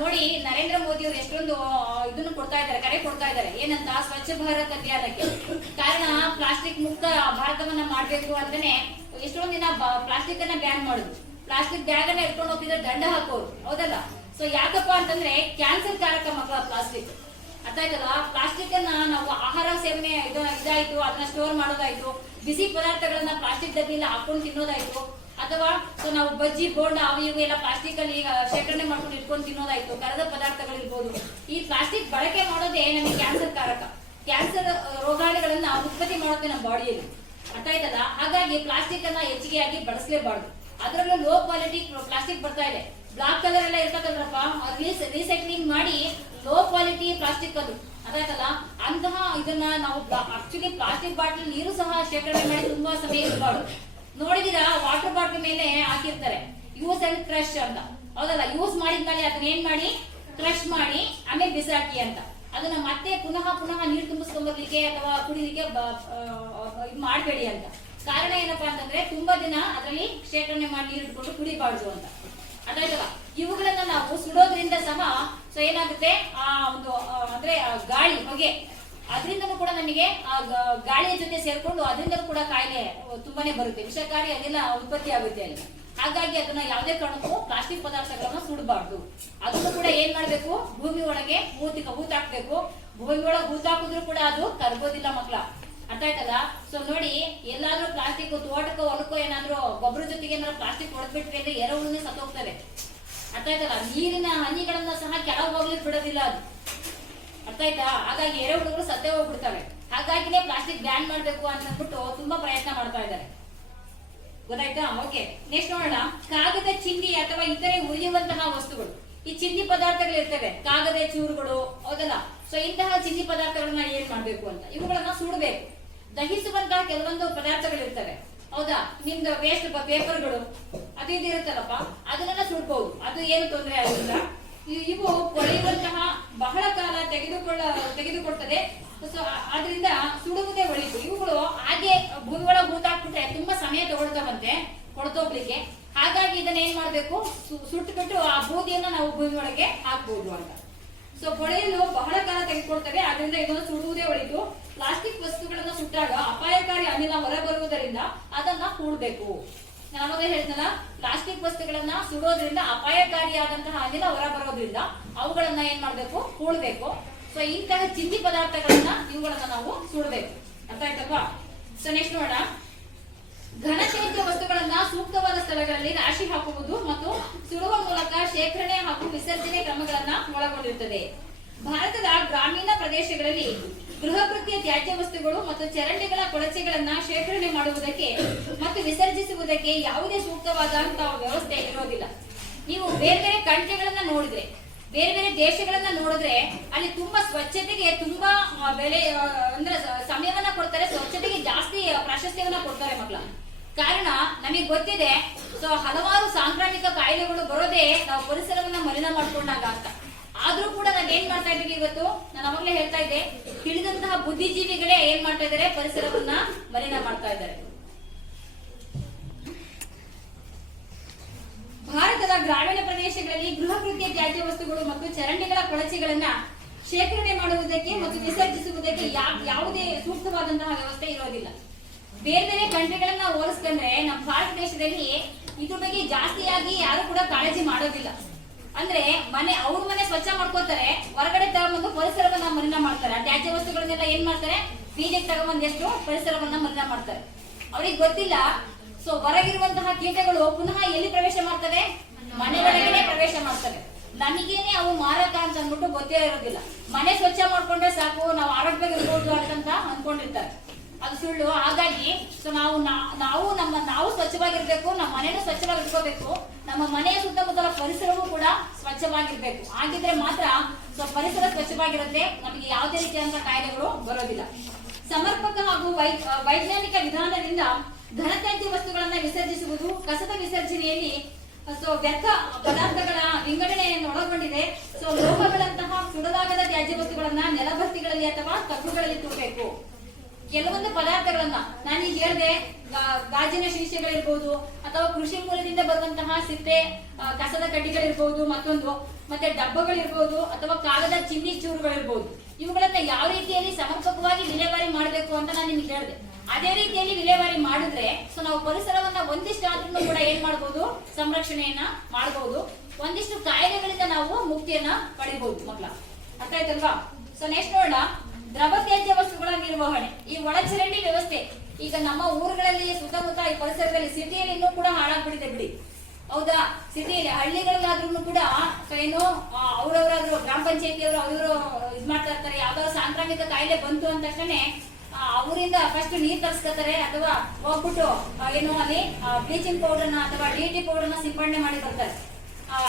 ನೋಡಿ, ನರೇಂದ್ರ ಮೋದಿ ಅವರು ಎಷ್ಟೊಂದು ಇದನ್ನು ಕೊಡ್ತಾ ಇದ್ದಾರೆ, ಕರೆ ಕೊಡ್ತಾ ಇದ್ದಾರೆ, ಏನಂತ, ಸ್ವಚ್ಛ ಭಾರತ್ ಅಭಿಯಾನಕ್ಕೆ. ಕಾರಣ ಪ್ಲಾಸ್ಟಿಕ್ ಮುಕ್ತ ಭಾರತವನ್ನ ಮಾಡ್ಬೇಕು ಅಂತಾನೆ ಎಷ್ಟೊಂದ್ ದಿನ ಪ್ಲಾಸ್ಟಿಕ್ ಅನ್ನ ಬ್ಯಾನ್ ಮಾಡುದು, ಪ್ಲಾಸ್ಟಿಕ್ ಬ್ಯಾಗ್ ಅನ್ನ ಇಟ್ಕೊಂಡು ಹೋಗ್ತಿದ್ರೆ ದಂಡ ಹಾಕೋರು, ಹೌದಲ್ಲ? ಸೊ ಯಾಕಪ್ಪ ಅಂತಂದ್ರೆ ಕ್ಯಾನ್ಸರ್ ಕಾರಕ ಮಕ್ಕಳ ಪ್ಲಾಸ್ಟಿಕ್, ಅರ್ಥ ಆಯ್ತಲ್ಲ? ಪ್ಲಾಸ್ಟಿಕ್ ಅನ್ನ ನಾವು ಆಹಾರ ಸೇವನೆ ಇದಾಯ್ತು, ಅದನ್ನ ಸ್ಟೋರ್ ಮಾಡೋದಾಯ್ತು, ಬಿಸಿ ಪದಾರ್ಥಗಳನ್ನ ಪ್ಲಾಸ್ಟಿಕ್ ಡಬ್ಬಿಲ್ಲ ಹಾಕೊಂಡು ತಿನ್ನೋದಾಯ್ತು, ಅಥವಾ ಸೊ ನಾವು ಬಜ್ಜಿ ಬೋಂಡ ಅವು ಇವು ಎಲ್ಲ ಪ್ಲಾಸ್ಟಿಕ್ ಅಲ್ಲಿ ಶೇಖರಣೆ ಮಾಡ್ಕೊಂಡು ಇಟ್ಕೊಂಡು ತಿನ್ನೋದಾಯ್ತು, ಕರೆದ ಪದಾರ್ಥಗಳಿರ್ಬೋದು. ಈ ಪ್ಲಾಸ್ಟಿಕ್ ಬಳಕೆ ಮಾಡೋದೇ ನಮಗೆ ಕ್ಯಾನ್ಸರ್ ಕಾರಕ, ಕ್ಯಾನ್ಸರ್ ರೋಗಾಣುಗಳನ್ನ ಉತ್ಪತ್ತಿ ಮಾಡುತ್ತೆ ನಮ್ಮ ಬಾಡಿಯಲ್ಲಿ, ಅರ್ಥ ಆಯ್ತಲ್ಲ? ಹಾಗಾಗಿ ಪ್ಲಾಸ್ಟಿಕ್ ಅನ್ನ ಹೆಚ್ಚಿಗೆ ಆಗಿ ಬಳಸಲೇಬಾರ್ದು. ಅದರಲ್ಲೂ ಲೋ ಕ್ವಾಲಿಟಿ ಪ್ಲಾಸ್ಟಿಕ್ ಬರ್ತಾ ಇದೆ, ಬ್ಲಾಕ್ ಕಲರ್ ಎಲ್ಲ ಇರ್ತದಲ್ರಪ್ಪ, ರೀಸೈಕ್ಲಿಂಗ್ ಮಾಡಿ ಲೋ ಕ್ವಾಲಿಟಿ ಪ್ಲಾಸ್ಟಿಕ್ ಅದು, ಅದಾಯ್ತಲ್ಲ? ಅಂತಹ ಇದನ್ನ ನಾವು ಆಕ್ಚುಲಿ ಪ್ಲಾಸ್ಟಿಕ್ ಬಾಟಲ್ ನೀರು ಸಹ ಶೇಖರಣೆ ಮಾಡಿ ತುಂಬಾ ಸಮಯ ಇರಬಾರ್ದು. ನೋಡಿದೀರಾ, ವಾಟರ್ ಬಾಟಲ್ ಮೇಲೆ ಹಾಕಿರ್ತಾರೆ ಯೂಸ್ ಅಂಡ್ ಕ್ರಶ್ ಅಂತ, ಹೌದಲ್ಲ? ಯೂಸ್ ಮಾಡಿದ್ಮೇಲೆ ಅದನ್ನ ಏನ್ ಮಾಡಿ, ಕ್ರಶ್ ಮಾಡಿ ಆಮೇಲೆ ಬಿಸಾಕಿ ಅಂತ. ಅದನ್ನ ಮತ್ತೆ ಪುನಃ ನೀರು ತುಂಬಿಸ್ಕೊಂಡ್ಬರ್ಲಿಕ್ಕೆ ಅಥವಾ ಕುಡಿಲಿಕ್ಕೆ ಇದು ಮಾಡಬೇಡಿ ಅಂತ. ಕಾರಣ ಏನಪ್ಪಾ ಅಂತಂದ್ರೆ ತುಂಬಾ ದಿನ ಅದರಲ್ಲಿ ಶೇಖರಣೆ ಮಾಡಿ ನೀರು ಇಟ್ಕೊಂಡು ಕುಡಿಬಾರ್ದು ಅಂತ, ಅದಾಯ್ತಲ್ಲ? ಇವುಗಳನ್ನ ನಾವು ಸುಡೋದ್ರಿಂದ ಸಹ ಸೊ ಏನಾಗುತ್ತೆ, ಆ ಒಂದು ಅಂದ್ರೆ ಗಾಳಿ ಹೊಗೆ, ಅದರಿಂದನೂ ಕೂಡ ನಮಗೆ ಆ ಗಾಳಿಯ ಜೊತೆ ಸೇರ್ಕೊಂಡು ಅದರಿಂದ ಕೂಡ ಕಾಯಿಲೆ ತುಂಬಾನೇ ಬರುತ್ತೆ, ವಿಷಕಾರಿ ಅದೆಲ್ಲ ಉತ್ಪತ್ತಿ ಆಗುತ್ತೆ ಅಲ್ಲಿ. ಹಾಗಾಗಿ ಅದನ್ನ ಯಾವುದೇ ಕಾರಣಕ್ಕೂ ಪ್ಲಾಸ್ಟಿಕ್ ಪದಾರ್ಥಗಳನ್ನ ಸುಡಬಾರ್ದು. ಅದನ್ನು ಕೂಡ ಏನ್ ಮಾಡ್ಬೇಕು, ಭೂಮಿ ಒಳಗೆ ಹೂತಾಕ್ಬೇಕು. ಭೂಮಿ ಒಳಗೆ ಹೂತಾಕಿದ್ರು ಕೂಡ ಅದು ಕರ್ಗೋದಿಲ್ಲ ಮಕ್ಳ, ಅರ್ಥ ಆಯ್ತಲ್ಲ? ಸೊ ನೋಡಿ, ಎಲ್ಲಾದ್ರೂ ಪ್ಲಾಸ್ಟಿಕ್ ತೋಟಕ್ಕೋ ಹೊಲಕ್ಕೋ ಏನಾದ್ರೂ ಗೊಬ್ಬರ ಜೊತೆಗೆ ಏನಾದ್ರು ಪ್ಲಾಸ್ಟಿಕ್ ಹೊಡೆದ್ಬಿಟ್ರೆ ಅಂದ್ರೆ ಎರೆಹುಳುನೇ ಸತ್ತೋಗ್ತವೆ, ಅರ್ಥ ಆಯ್ತಲ್ಲ? ನೀರಿನ ಹನಿಗಳನ್ನ ಸಹ ಕೆಳಗೆ ಹೋಗ್ಲಿಕ್ಕೆ ಬಿಡೋದಿಲ್ಲ ಅದು, ಅರ್ಥ ಆಯ್ತಾ? ಹಾಗಾಗಿ ಎರೆಹುಳುಗಳು ಸತ್ತೇ ಹೋಗ್ಬಿಡ್ತವೆ. ಹಾಗಾಗಿನೇ ಪ್ಲಾಸ್ಟಿಕ್ ಬ್ಯಾನ್ ಮಾಡ್ಬೇಕು ಅಂತ ಅಂದ್ಬಿಟ್ಟು ತುಂಬಾ ಪ್ರಯತ್ನ ಮಾಡ್ತಾ ಇದ್ದಾರೆ, ಗೊತ್ತಾಯ್ತಾ? ಓಕೆ, ನೆಕ್ಸ್ಟ್ ನೋಡೋಣ. ಕಾಗದ ಚಿಂದಿ ಅಥವಾ ಇತರೆ ಉರಿಯುವಂತಹ ವಸ್ತುಗಳು, ಈ ಚಿಂದಿ ಪದಾರ್ಥಗಳು ಇರ್ತವೆ, ಕಾಗದ ಚೂರುಗಳು, ಹೌದಲ್ಲ? ಸೊ ಇಂತಹ ಚಿಂದಿ ಪದಾರ್ಥಗಳನ್ನ ಏನ್ ಮಾಡ್ಬೇಕು ಅಂತ, ಇವುಗಳನ್ನ ಸುಡಬೇಕು. ದಹಿಸುವಂತಹ ಕೆಲವೊಂದು ಪದಾರ್ಥಗಳು ಇರ್ತವೆ, ಹೌದಾ? ನಿಮ್ದು ವೇಸ್ಟ್ ಪೇಪರ್ಗಳು ಅದು ಇದು ಇರುತ್ತಲ್ಲಪ್ಪ, ಅದನ್ನೆಲ್ಲ ಸುಡ್ಬಹುದು, ಅದು ಏನು ತೊಂದರೆ ಆಗಿಲ್ಲ. ಇವು ಕೊಳೆಯುವಂತಹ ಬಹಳ ಕಾಲ ತೆಗೆದುಕೊಳ್ತದೆ, ಸೊ ಆದ್ರಿಂದ ಸುಡುವುದೇ ಒಳಿತು. ಇವುಗಳು ಹಾಗೆ ಭೂಮಿ ಒಳಗೆ ಹೂತಾಕ್ಬಿಟ್ರೆ ತುಂಬಾ ಸಮಯ ತಗೊಳ್ತಾವಂತೆ ಕೊಳ್ತೋಗ್ಲಿಕ್ಕೆ. ಹಾಗಾಗಿ ಇದನ್ನ ಏನ್ ಮಾಡ್ಬೇಕು, ಸುಟ್ಟುಬಿಟ್ಟು ಆ ಬೂದಿಯನ್ನ ನಾವು ಭೂಮಿ ಒಳಗೆ ಹಾಕ್ಬಹುದು ಅಂತ. ಸೊ ಕೊಳೆಯಲು ಬಹಳ ಕಾಲ ತೆಗೆದುಕೊಳ್ತವೆ, ಆದ್ರಿಂದ ಇದನ್ನು ಸುಡುವುದೇ ಒಳಿತು. ಪ್ಲಾಸ್ಟಿಕ್ ವಸ್ತುಗಳನ್ನ ಸುಟ್ಟಾಗ ಅಪಾಯಕಾರಿ ಅನಿಲ ಹೊರಬರುವುದರಿಂದ ಅದನ್ನ ಕೂಡಬೇಕು. ನಾವಾಗಲೇ ಹೇಳಿದ್ನಲ್ಲ, ಪ್ಲಾಸ್ಟಿಕ್ ವಸ್ತುಗಳನ್ನ ಸುಡೋದ್ರಿಂದ ಅಪಾಯಕಾರಿಯಾದಂತಹ ಅನಿಲ ಹೊರಬರೋದ್ರಿಂದ ಅವುಗಳನ್ನ ಏನ್ ಮಾಡ್ಬೇಕು, ಕೂಡಬೇಕು. ಸೊ ಇಂತಹ ಚಿಂದಿ ಪದಾರ್ಥಗಳನ್ನ ಇವುಗಳನ್ನ ನಾವು ಸುಡಬೇಕು, ಅರ್ಥ ಆಯ್ತಲ್ವಾ? ಸೊ ನೆಕ್ಸ್ಟ್ ನೋಡೋಣ. ಘನತ್ಯಾಜ್ಯ ವಸ್ತುಗಳನ್ನ ಸೂಕ್ತವಾದ ಸ್ಥಳಗಳಲ್ಲಿ ರಾಶಿ ಹಾಕುವುದು ಮತ್ತು ಸುಡುವ ಮೂಲಕ ಶೇಖರಣೆ ಹಾಗೂ ವಿಸರ್ಜನೆ ಕ್ರಮಗಳನ್ನ ಒಳಗೊಂಡಿರುತ್ತದೆ. ಭಾರತದ ಗ್ರಾಮೀಣ ಪ್ರದೇಶಗಳಲ್ಲಿ ಗೃಹ ಕೃತ್ಯ ತ್ಯಾಜ್ಯ ವಸ್ತುಗಳು ಮತ್ತು ಚರಂಡಿಗಳ ಕೊಳಚೆಗಳನ್ನ ಶೇಖರಣೆ ಮಾಡುವುದಕ್ಕೆ ಮತ್ತು ವಿಸರ್ಜಿಸುವುದಕ್ಕೆ ಯಾವುದೇ ಸೂಕ್ತವಾದಂತಹ ವ್ಯವಸ್ಥೆ ಇರೋದಿಲ್ಲ. ನೀವು ಬೇರೆ ಬೇರೆ ಕಂಟ್ರಿಗಳನ್ನ ನೋಡಿದ್ರೆ, ಬೇರೆ ಬೇರೆ ದೇಶಗಳನ್ನ ನೋಡಿದ್ರೆ ಅಲ್ಲಿ ತುಂಬಾ ಸ್ವಚ್ಛತೆಗೆ ತುಂಬಾ ಬೆಲೆ ಅಂದ್ರೆ ಸಮಯವನ್ನ ಕೊಡ್ತಾರೆ, ಸ್ವಚ್ಛತೆಗೆ ಜಾಸ್ತಿ ಪ್ರಾಶಸ್ತ್ಯವನ್ನ ಕೊಡ್ತಾರೆ ಮಕ್ಕಳ. ಕಾರಣ ನಮಗೆ ಗೊತ್ತಿದೆ, ಸೊ ಹಲವಾರು ಸಾಂಕ್ರಾಮಿಕ ಕಾಯಿಲೆಗಳು ಬರೋದೇ ನಾವು ಪರಿಸರವನ್ನ ಮಲಿನ ಮಾಡ್ಕೊಂಡಾಗ ಅಂತ. ಆದ್ರೂ ಕೂಡ ನಾವ್ ಏನ್ ಮಾಡ್ತಾ ಇದೀವಿ ಇವತ್ತು, ನಾನು ಅವಾಗಲೇ ಹೇಳ್ತಾ ಇದ್ದೆ, ತಿಳಿದಂತಹ ಬುದ್ಧಿಜೀವಿಗಳೇ ಏನ್ ಮಾಡ್ತಾ ಇದಾರೆ, ಪರಿಸರವನ್ನ ಮಲಿನ ಮಾಡ್ತಾ ಇದ್ದಾರೆ. ಭಾರತದ ಗ್ರಾಮೀಣ ಪ್ರದೇಶಗಳಲ್ಲಿ ಗೃಹ ಕೃತ್ಯ ತ್ಯಾಜ್ಯ ವಸ್ತುಗಳು ಮತ್ತು ಚರಂಡಿಗಳ ಕೊಳಚೆಗಳನ್ನ ಶೇಖರಣೆ ಮಾಡುವುದಕ್ಕೆ ಮತ್ತು ವಿಸರ್ಜಿಸುವುದಕ್ಕೆ ಯಾವುದೇ ಸೂಕ್ತವಾದಂತಹ ವ್ಯವಸ್ಥೆ ಇರೋದಿಲ್ಲ. ಬೇರೆ ಬೇರೆ ಕಂಟ್ರಿಗಳನ್ನ ಹೋಲಿಸ್ಕೊಂಡ್ರೆ ನಮ್ಮ ಭಾರತ ದೇಶದಲ್ಲಿ ಇದ್ರ ಬಗ್ಗೆ ಜಾಸ್ತಿಯಾಗಿ ಯಾರು ಕೂಡ ಕಾಳಜಿ ಮಾಡೋದಿಲ್ಲ. ಅಂದ್ರೆ ಅವ್ರ ಮನೆ ಸ್ವಚ್ಛ ಮಾಡ್ಕೋತಾರೆ, ಹೊರಗಡೆ ತಗೊಂಡು ಪರಿಸರವನ್ನ ಮಲಿನ ಮಾಡ್ತಾರೆ. ತ್ಯಾಜ್ಯ ವಸ್ತುಗಳನ್ನೆಲ್ಲ ಏನ್ ಮಾಡ್ತಾರೆ, ಬೀದಿಗೆ ತಗೊಂಡ್ ಎಷ್ಟು ಪರಿಸರವನ್ನ ಮಲಿನ ಮಾಡ್ತಾರೆ. ಅವ್ರಿಗೆ ಗೊತ್ತಿಲ್ಲ, ಸೊ ಹೊರಗಿರುವಂತಹ ಕೀಟಗಳು ಪುನಃ ಎಲ್ಲಿ ಪ್ರವೇಶ ಮಾಡ್ತವೆ, ಮನೆ ಒಳಗಡೆ ಪ್ರವೇಶ ಮಾಡ್ತವೆ. ನಮಗೇನೆ ಅವು ಮಾರಕ ಅಂತ ಅಂದ್ಬಿಟ್ಟು ಗೊತ್ತೇ ಇರೋದಿಲ್ಲ. ಮನೆ ಸ್ವಚ್ಛ ಮಾಡ್ಕೊಂಡ್ರೆ ಸಾಕು, ನಾವು ಆರೋಗ್ಯವಾಗಿರ್ಬೋದು ಅಂತ ಅನ್ಕೊಂಡಿರ್ತಾರೆ, ಅದು ಸುಳ್ಳು. ಹಾಗಾಗಿ ಸೊ ನಾವು ಸ್ವಚ್ಛವಾಗಿರ್ಬೇಕು, ನಮ್ಮ ಮನೆನೂ ಸ್ವಚ್ಛವಾಗಿ ಇಟ್ಕೋಬೇಕು, ನಮ್ಮ ಮನೆಯ ಸುತ್ತಮುತ್ತಲ ಪರಿಸರವೂ ಕೂಡ ಸ್ವಚ್ಛವಾಗಿರ್ಬೇಕು. ಹಾಗಿದ್ರೆ ಮಾತ್ರ ಸೊ ಪರಿಸರ ಸ್ವಚ್ಛವಾಗಿರುತ್ತೆ, ನಮಗೆ ಯಾವುದೇ ರೀತಿಯಾದಂತಹ ಕಾಯಿಲೆಗಳು ಬರೋದಿಲ್ಲ. ಸಮರ್ಪಕ ಹಾಗೂ ವೈಜ್ಞಾನಿಕ ವಿಧಾನದಿಂದ ಘನತ್ಯಾಜ್ಯ ವಸ್ತುಗಳನ್ನ ವಿಸರ್ಜಿಸುವುದು ಕಸದ ವಿಸರ್ಜನೆಯಲ್ಲಿ ಸೊ ವ್ಯರ್ಥ ಪದಾರ್ಥಗಳ ವಿಂಗಡಣೆಯನ್ನು ಒಳಗೊಂಡಿದೆ. ಸೊ ಲೋಹಗಳಂತಹ ಸುಡಲಾಗದ ತ್ಯಾಜ್ಯ ವಸ್ತುಗಳನ್ನ ನೆಲಭರ್ತಿಗಳಲ್ಲಿ ಅಥವಾ ತಗ್ಗುಗಳಲ್ಲಿ ತುಂಬಬೇಕು. ಕೆಲವೊಂದು ಪದಾರ್ಥಗಳನ್ನ ನಾನೀಗ ಹೇಳಿದೆ, ಗಾಜಿನ ಶೀಶೆಗಳಿರ್ಬೋದು ಅಥವಾ ಕೃಷಿ ಮೂಲದಿಂದ ಬರುವಂತಹ ಸಿಪ್ಪೆ ಕಸದ ಕಡ್ಡಿಗಳಿರ್ಬೋದು, ಮತ್ತೆ ಡಬ್ಬಗಳಿರ್ಬೋದು ಅಥವಾ ಕಾಗದ ಚಿನ್ನಿ ಚೂರುಗಳಿರ್ಬೋದು, ಇವುಗಳನ್ನ ಯಾವ ರೀತಿಯಲ್ಲಿ ಸಮರ್ಪಕವಾಗಿ ವಿಲೇವಾರಿ ಮಾಡಬೇಕು ಅಂತ ನಾನು ನಿಮ್ಗೆ ಹೇಳಿದೆ. ಅದೇ ರೀತಿಯಲ್ಲಿ ವಿಲೇವಾರಿ ಮಾಡಿದ್ರೆ ಸೊ ನಾವು ಪರಿಸರವನ್ನ ಒಂದಿಷ್ಟು ಆದ್ರೂ ಕೂಡ ಏನ್ ಮಾಡಬಹುದು, ಸಂರಕ್ಷಣೆಯನ್ನ ಮಾಡಬಹುದು, ಒಂದಿಷ್ಟು ಕಾಯಿಲೆಗಳಿಂದ ನಾವು ಮುಕ್ತಿಯನ್ನ ಪಡಿಬಹುದು ಮಕ್ಕಳ. ಅರ್ಥ ಆಯ್ತಲ್ವಾ? ಸೊ ನೆಕ್ಸ್ಟ್ ನೋಡೋಣ, ದ್ರವ ತ್ಯಾಜ್ಯ ವಸ್ತುಗಳ ನಿರ್ವಹಣೆ. ಈ ಒಳಚರಂಡಿ ವ್ಯವಸ್ಥೆ ಈಗ ನಮ್ಮ ಊರುಗಳಲ್ಲಿ ಸುತ್ತಮುತ್ತ ಈ ಪರಿಸರದಲ್ಲಿ ಸಿಟಿಯಲ್ಲಿ ಇನ್ನೂ ಕೂಡ ಹಾಳಾಗ್ಬಿಟ್ಟಿದೆ ಬಿಡಿ, ಹೌದಾ? ಸಿಟಿಯಲ್ಲಿ ಹಳ್ಳಿಗಳಲ್ಲಾದ್ರೂ ಕೂಡ ಏನು ಅವ್ರವರಾದ್ರು ಗ್ರಾಮ ಪಂಚಾಯತಿಯವರು ಅವರು ಇದ್ ಮಾಡ್ತಾ ಇರ್ತಾರೆ. ಯಾವ್ದಾದ್ರು ಸಾಂಕ್ರಾಮಿಕ ಕಾಯಿಲೆ ಬಂತು ಅಂದ ತಕ್ಷಣ ಅವರಿಂದ ಫಸ್ಟ್ ನೀರ್ ತರಿಸ್ಕೊತಾರೆ ಅಥವಾ ಹೋಗ್ಬಿಟ್ಟು ಏನು ಅಲ್ಲಿ ಬ್ಲೀಚಿಂಗ್ ಪೌಡರ್ನ ಅಥವಾ DDT ಪೌಡರ್ನ ಸಿಂಪಡಣೆ ಮಾಡಿ ಬರ್ತಾರೆ.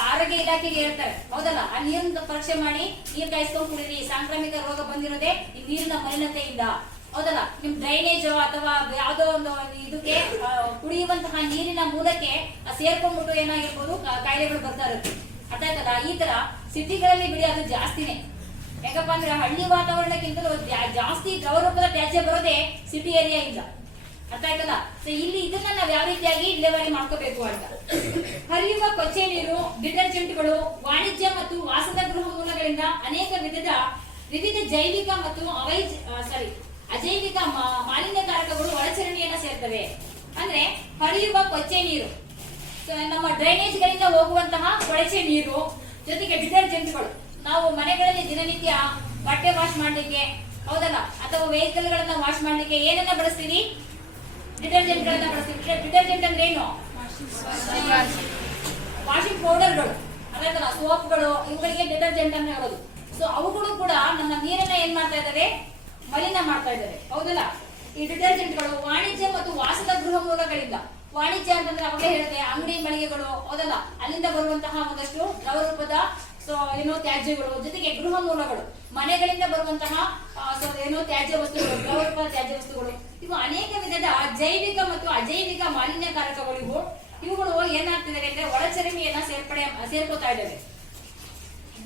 ಆರೋಗ್ಯ ಇಲಾಖೆಗೆ ಹೇಳ್ತಾರೆ, ಹೌದಲ್ಲ? ಆ ನೀರನ್ನ ಪರೀಕ್ಷೆ ಮಾಡಿ ನೀರ್ ಕಾಯಿಸ್ಕೊಂಡು ಕುಡಿರಿ, ಸಾಂಕ್ರಾಮಿಕ ರೋಗ ಬಂದಿರೋದೇ ಈ ನೀರಿನ ಮಲಿನತೆಯಿಂದ, ಹೌದಲ್ಲ? ನಿಮ್ ಡ್ರೈನೇಜ್ ಅಥವಾ ಯಾವ್ದೋ ಒಂದು ಇದಕ್ಕೆ ಕುಡಿಯುವಂತಹ ನೀರಿನ ಮೂಲಕ್ಕೆ ಸೇರ್ಕೊಂಡ್ಬಿಟ್ಟು ಏನಾಗಿರ್ಬೋದು ಕಾಯಿಲೆಗಳು ಬರ್ತಾ ಇರುತ್ತೆ. ಅರ್ಥ ಆಯ್ತಲ್ಲ? ಈ ತರ ಸಿಟಿಗಳಲ್ಲಿ ಬಿಡಿ ಅದು ಜಾಸ್ತಿನೇ. ಯಾಕಪ್ಪ ಅಂದ್ರೆ ಹಳ್ಳಿ ವಾತಾವರಣಕ್ಕಿಂತಲೂ ಜಾಸ್ತಿ ದ್ರವರೂಪದ ತ್ಯಾಜ್ಯ ಬರೋದೇ ಸಿಟಿ ಏರಿಯಾ ಇಂದ. ಅರ್ಥ ಆಯ್ತಲ್ಲ? ಸೊ ಇಲ್ಲಿ ಇದನ್ನ ನಾವ್ ಯಾವ ರೀತಿಯಾಗಿ ವಿಲೇವಾರಿ ಮಾಡ್ಕೋಬೇಕು ಅಂತ, ಹರಿಯುವ ಕೊಚ್ಚೆ ನೀರು, ಡಿಟರ್ಜೆಂಟ್ಗಳು, ವಾಣಿಜ್ಯ ಮತ್ತು ವಾಸದ ಗೃಹ ಮೂಲಗಳಿಂದ ಅನೇಕ ವಿವಿಧ ಜೈವಿಕ ಮತ್ತು ಅಜೈವಿಕ ಮಾಲಿನ್ಯಕಾರಕಗಳು ಒಳಚರಂಡಿಯನ್ನ ಸೇರ್ತವೆ. ಅಂದ್ರೆ ಹರಿಯುವ ಕೊಚ್ಚೆ ನೀರು, ನಮ್ಮ ಡ್ರೈನೇಜ್ ಗಳಿಂದ ಹೋಗುವಂತಹ ಕೊಳಚೆ ನೀರು, ಜೊತೆಗೆ ಡಿಟರ್ಜೆಂಟ್ಗಳು, ನಾವು ಮನೆಗಳಲ್ಲಿ ದಿನನಿತ್ಯ ಬಟ್ಟೆ ವಾಶ್ ಮಾಡ್ಲಿಕ್ಕೆ, ಹೌದಲ್ಲ, ಅಥವಾ ವೆಹಿಕಲ್ ಗಳನ್ನ ವಾಶ್ ಮಾಡ್ಲಿಕ್ಕೆ ಏನನ್ನ ಬಳಸ್ತೀವಿ? ಡಿಟರ್ಜೆಂಟ್ ಗಳನ್ನ ಬಳಸ್ತೀವಿ. ಡಿಟರ್ಜೆಂಟ್ ಅಂದ್ರೆ ಏನು? ವಾಷಿಂಗ್ ಪೌಡರ್ಗಳು, ಅದಲ್ಲ ಸೋಪ್ಗಳು, ಇವುಗಳಿಗೆ ಡಿಟರ್ಜೆಂಟ್ ಅಂತ ಹೇಳೋದು. ಸೊ ಅವುಗಳು ಕೂಡ ನಮ್ಮ ನೀರನ್ನ ಏನ್ ಮಾಡ್ತಾ ಇದಾವೆ? ಮಲಿನ ಮಾಡ್ತಾ ಇದಾವೆ, ಹೌದಲ್ಲ? ಈ ಡಿಟರ್ಜೆಂಟ್ಗಳು ವಾಣಿಜ್ಯ ಮತ್ತು ವಾಸದ ಗೃಹ ಮೂಲಗಳಿಂದ, ವಾಣಿಜ್ಯ ಅಂತಂದ್ರೆ ಅವಾಗಲೇ ಹೇಳಿದೆ ಅಂಗಡಿ ಮಳಿಗೆಗಳು, ಹೌದಲ್ಲ, ಅಲ್ಲಿಂದ ಬರುವಂತಹ ಒಂದಷ್ಟು ದ್ರವರೂಪದ ಸೊ ಏನೋ ತ್ಯಾಜ್ಯಗಳು, ಜೊತೆಗೆ ಗೃಹ ಮೂಲಗಳು, ಮನೆಗಳಿಂದ ಬರುವಂತಹ ಸೊ ಏನೋ ತ್ಯಾಜ್ಯ ವಸ್ತುಗಳು, ದ್ರವರೂಪದ ತ್ಯಾಜ್ಯ ವಸ್ತುಗಳು, ಇವು ಅನೇಕ ವಿಧದ ಜೈವಿಕ ಮತ್ತು ಅಜೈವಿಕ ಮಾಲಿನ್ಯಕಾರಕಗಳು. ಇವುಗಳು ಏನಾಗ್ತಿದಾವೆ ಅಂದ್ರೆ ಒಳಚರಂಡಿಯನ್ನ ಸೇರ್ಕೋತಾ ಇದ್ದಾವೆ.